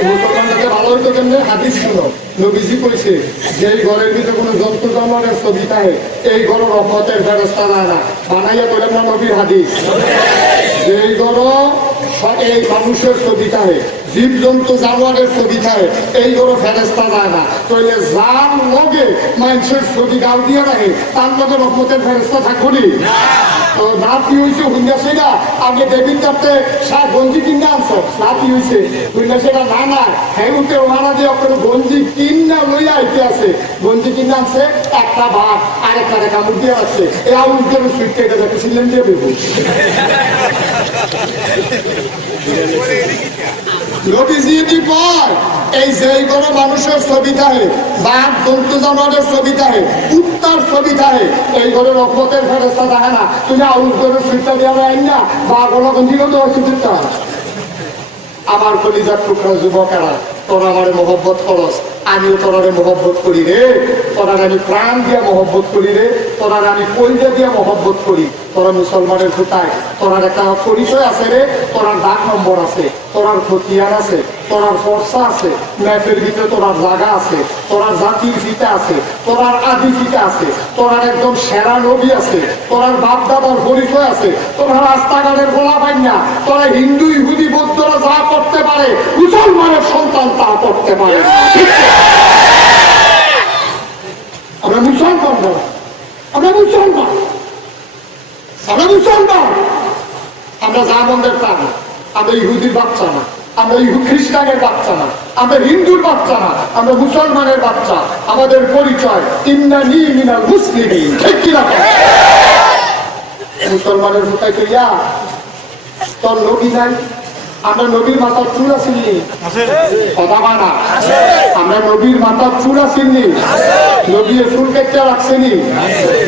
মুসলমানদের ভালো হইতো কেমনে? হাদিস শুনো, নবীজি কইছে যে এই ঘরের ভিতরে কোনো জন্তু জানোয়ারের ছবি থাকে এই ঘর রহমতের ফেরেশতা না না বানাইয়া কইলাম না নবীর হাদিস। যে এই ঘর এই মানুষের ছবি থাকে, জীব জন্তু জানোয়ারের ছবি থাকে এই ঘর ফেরেশতা যায় না। তাইলে যার লগে মানুষের ছবি গাল দিয়ে রাখে তার লগে রহমতের ফেরেশতা থাকবো নি? তো নাতি হয়েছে হুন্ডা সেটা আগে দেবীর কাছে গঞ্জি কিনে আনছো, নাতি হয়েছে হুন্ডা সেটা না না হ্যাঁ উঠে ওনারা দিয়ে আপনার গঞ্জি কিনা লইয়া আইতে আছে, গঞ্জি কিনে আনছে একটা ভাত আরেকটা কামড় দিয়ে আছে, এই আউল দিয়ে সুইট কেটে যাকে সিলেন দিয়ে দেবো। এই যে কোনো মানুষের ছবি থাকে, বাঘ জন্তু জানোয়ারের ছবি থাকে, কুত্তার ছবি থাকে, এই ঘরে রহমতের ফেরেশতা থাকে না। তুমি আউল করে সুইটটা দিয়ে আইন না বা কোনো গঞ্জিও তো সুইটটা। আমার কলিজার টুকরা যুবকেরা, তোরা আমারে মহব্বত করস, আমিও তোরারে মহব্বত করি রে, তোরার আমি প্রাণ দিয়া মহব্বত করি রে, তোরার আমি কলজা দিয়া মহব্বত করি। তোরা মুসলমানের কোথায় তোরার একটা পরিচয় আছে রে, তোরার ডাক নম্বর আছে, তোরার খতিয়ান আছে, তোরার ফর্সা আছে, ম্যাপের ভিতরে তোরার জায়গা আছে, তোরার জাতির ফিতা আছে, তোরার আদি ফিতা আছে, তোরার একদম সেরা নবী আছে, তোরার বাপ দাদার পরিচয় আছে, তোরা রাস্তাঘাটের গোলা পাই না, তোরা হিন্দু ইহুদি বৌদ্ধরা যা করতে পারে মুসলমানের সন্তান তা করতে পারে। আমরা মুসলমান না, আমরা মুসলমান, আমরা মুসলমান, আমরা যা মন্দের তা না, আমরা ইহুদির বাচ্চা না, আমরা খ্রিস্টানের বাচ্চা না, আমরা হিন্দুর বাচ্চা না, আমরা মুসলমানের বাচ্চা। আমাদের পরিচয় ইন্নানি মিনাল মুসলিমিন, ঠিক কিনা? মুসলমানের কোথায় তুইয়া তোর নবী নাই? আমরা নবীর মাথার চুল আসিনি কথা বানা, আমরা নবীর মাথার চুল আসিনি, নবীর চুল কেটে রাখছেনি,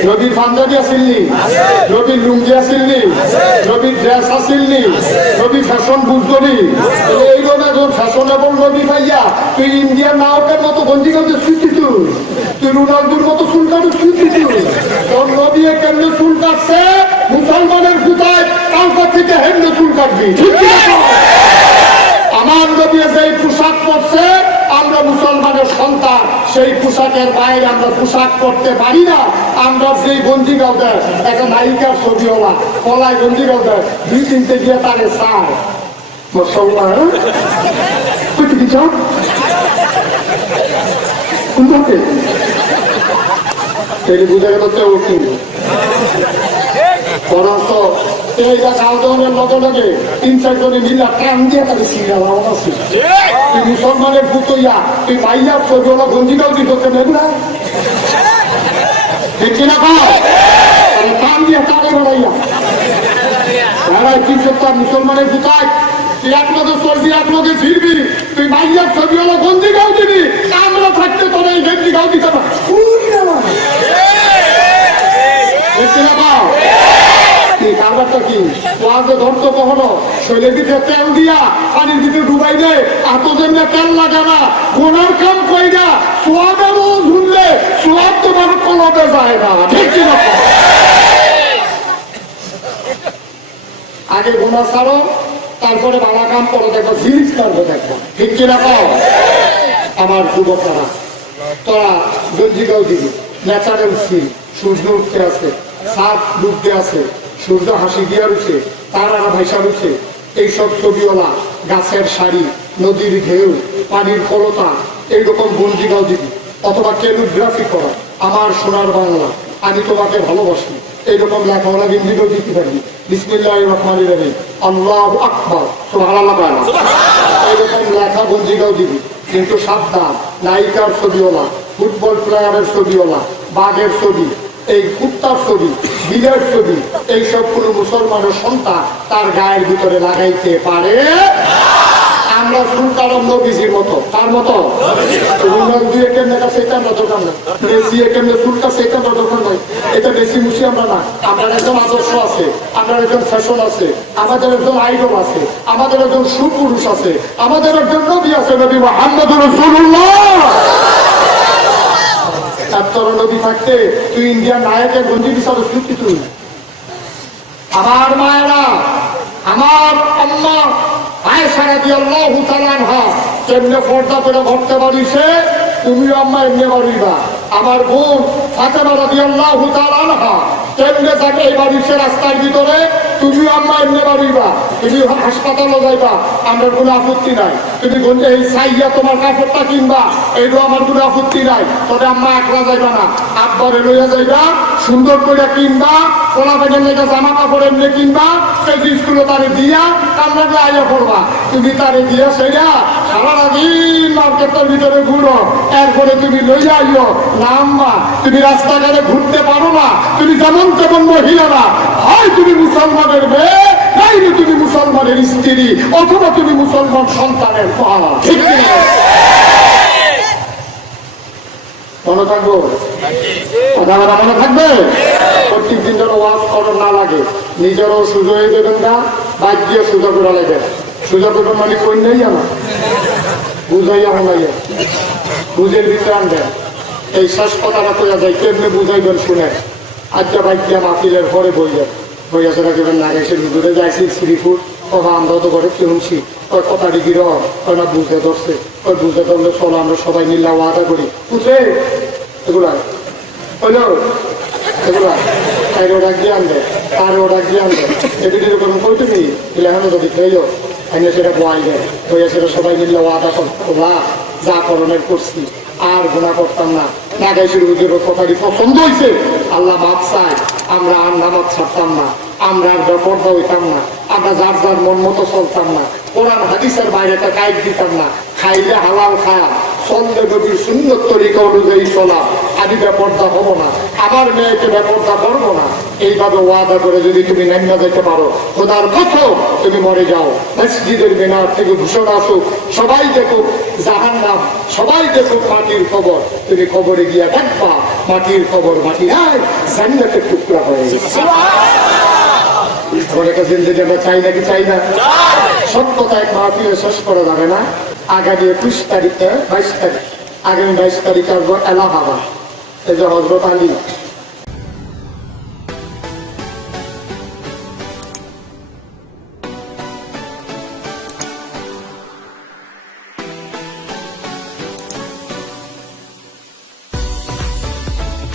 নবীর পাঞ্জাবি আসিনি, নবীর লুঙ্গি আসিনি, নবীর ড্রেস আসিনি, নবীর ফ্যাশন বুঝলি। এইভাবে তোর ফ্যাশনেবল নবী ভাইয়া তুই ইন্ডিয়ার নায়কের মতো গঞ্জি গঞ্জে সুইতি, তুই রোনাল্ডোর মতো চুল কাটে সুইতি। তোর নবী কেমনে চুল কাটছে মুসলমানের কোথায় কালকা থেকে হেমনে চুল কাটবি, ঠিক আছে? আমার নবী যেই পোশাক পরছে আমরা মুসলমানের সন্তান, সেই পোশাকের বাইরে আমরা পোশাক পরতে পারি না। আমরা যেই গঞ্জি গাও দেয় একটা নায়িকার ছবি হলা কলায় গঞ্জি গাও দেয় 2-3 দিয়ে তারে চায় মুসলমান কি চাও বুঝা গেল কেউ কিনবো বরঞ্চ এইটা খাওয়া দাওয়ার লগে লগে 3-4 জনে মিলা কান দিয়ে তাদের সিরিয়াল আমার আছে। তুই মুসলমানের পুতইয়া তুই ভাইয়া ছবি ওলা গঞ্জিটাও দিত এগুলা দেখছি না কান দিয়ে তাকে বেড়াইয়া বেড়াই কি করতাম মুসলমানের পুতায় তুই এক লগে চলবি এক লগে ফিরবি, তুই ভাইয়ার ছবি ওলা গঞ্জিটাও দিবি, আমরা থাকতে তোর এই গঞ্জিটাও দিতে না দেখছি না ব্যাপারটা কি? ওয়াজে ধরতো কখনো শরীরের ভিতরে তেল দিয়া পানির ভিতরে ডুবাই দেয়, এত জন্য তেল লাগে না, গোনার কাম কই না, সোয়াবের ঝুললে সোয়াব তোমার কলবে যায় না, ঠিক কিনা? আগে গোনা ছাড়ো, তারপরে ভালো কাম করে দেখো, জিনিস করবে দেখো, ঠিক কিনা? পাও আমার যুবকরা, তোরা গঞ্জিগাঁও দিবি, ন্যাচারাল সিল, সূর্য উঠতে আছে, সাপ ডুবতে আছে, সূর্য হাসি দিয়া উঠে, তারারা ভাইসা উঠে, এইসব ছবিওয়ালা গাছের শাড়ি, নদীর ঢেউ, পানির কলতা, এইরকম গঞ্জিগাঁও দিবি, অথবা ক্যালিগ্রাফি করা, আমার সোনার বাংলা, আমি তোমাকে ভালোবাসি, এইরকম লেখাওয়ালা গঞ্জিগাঁও দিতে পারবি। বিসমিল্লাহির রহমানির রহিম, আল্লাহু আকবার, সুবহানাল্লাহ, এইরকম লেখা গঞ্জিগাঁও দিবি। কিন্তু সাবধান, নায়িকার ছবিওয়ালা, ফুটবল প্লেয়ারের ছবিওয়ালা, বাঘের ছবি, এই কুত্তার ছবি, বিলের ছবি, এইসব কোন মুসলমানের সন্তান তার গায়ের ভিতরে লাগাইতে পারে। আমরা সুলতান নবীজির মতো, তার মতো রোনাল দিয়ে কেমনে সেটা আমরা দোকান নাই, মেসি কেমনে সুলতা সেটা আমরা দোকান নাই, এটা বেশি মুসি আমরা না। আমার একজন আদর্শ আছে, আমার একজন ফ্যাশন আছে, আমাদের একজন আইডল আছে, আমাদের একজন সুপুরুষ আছে, আমাদের একজন নবী আছে, নবী মুহাম্মদুর রাসূলুল্লাহ। তোর নবী থাকতে তুই ইন্ডিয়ার নায়কের গঞ্জি বিচারস কি? তুই আমার মায়েরা, আমার আম্মা আয়েশা রাদিয়াল্লাহু তাআলা আনহা কেমনে পর্দা করে ঘরতে পারিছে, তুমি আম্মা এমনি পারিবা। আমার বোন ফাতেমা রাদিয়াল্লাহু তাআলা আনহা কেমনে যাবে এই বাড়িছে রাস্তার ভিতরে, তুমি আম্মা এমনি পারিবা। তুমি হাসপাতালে যাইবা, আমার কোনো আপত্তি নাই। তুমি এই সাইয়া তোমার কাপড়টা কিনবা, এইগুলো আমার কোনো আপত্তি নাই। তবে আম্মা একলা যাইবা না, আব্বারে লইয়া যাইবা, সুন্দর করে কিনবা, কোলা পেটের লেগে জামা কাপড় এমনি কিনবা, সেই জিনিসগুলো তারে দিয়া কান্নাকে আইয়া করবা। তুমি তারে দিয়া সেইয়া সারা দিন মার্কেটের ভিতরে ঘুরো, এরপরে তুমি লইয়া আইও না আম্মা, তুমি রাস্তাঘাটে ঘুরতে পারো না, তুমি যেমন তেমন মহিলা না, হয় তুমি মুসলমানের মেয়ে, নাইলে তুমি মুসলমানের স্ত্রী, অথবা তুমি মুসলমান সন্তানের মা, ঠিক কিনা? মনে থাকবো, কথা বলা মনে থাকবে। প্রত্যেক দিন যেন ওয়াজ করার না লাগে, নিজেরও সুযোগ হয়ে দেবেন না, বাইক দিয়ে সুযোগ করা লাগবে। সুযোগ করবেন মানে কই নেই আমার বুঝাইয়া হলাইয়া বুঝের ভিতরে আনবেন। এই শেষ কথাটা কইয়া যায়, কেমনে বুঝাইবেন শুনে। আজকে বাইক দিয়ে মাহফিলের ঘরে বইয়া বইয়া সেটা কেবেন না গেছে, দূরে যাইছি শ্রীপুর, কথা আমরা তো ঘরে শুনছি, ওই কথা ডিগির ওই না বুঝতে ধরছে, ওই বুঝতে ধরলে চলো আমরা সবাই মিল্লা ওয়াদা করি, বুঝলে এগুলা হইলো এগুলা তাইরে ওরা গিয়ে আনবে, তার ওরা গিয়ে আনবে, এদিকে যখন করতে নি এখানে যদি খেয়েও এনে সেটা বয়াই দেয়, হইয়া সেটা সবাই মিললে ওয়াদা করবা, যা করণের করছি আর গুণা করতাম না। নাগাইশের হুজুরের কথাটি পছন্দ হয়েছে, আল্লাহ মাপ চায়, আমরা আর নামাজ ছাড়তাম না, আমরা আর বেপরদা হইতাম না, আমরা যার যার মন মতো চলতাম না, কোরআন হাদিসের বাইরে একটা কায়েদ দিতাম না, খাইলে হালাল খায়া, চললে নবীর সুন্নত তরিকা অনুযায়ী চলা, আমি বেপরদা হবো না, আমার মেয়েকে বেপরদা করবো না। এইভাবে ওয়াদা করে যদি তুমি নাইমা যেতে পারো, খোদার কসম তুমি মরে যাও। মসজিদের মিনার থেকে ঘোষণা আসুক, সবাই দেখুক জাহান্নাম, সবাই দেখুক মাটির খবর, তুমি খবরে গিয়া দেখবা মাটির খবর মাটি নাই, জান্নাতের টুকরা হয়ে গেছে। আমরা চাই নাকি চাই না? সত্যতা এক মাহফিলে শেষ করা যাবে না। আগামী 21 তারিখে 22 তারিখ, আগামী 22 তারিখে আসবো এলাহাবাদ। এই যে হযরত আলী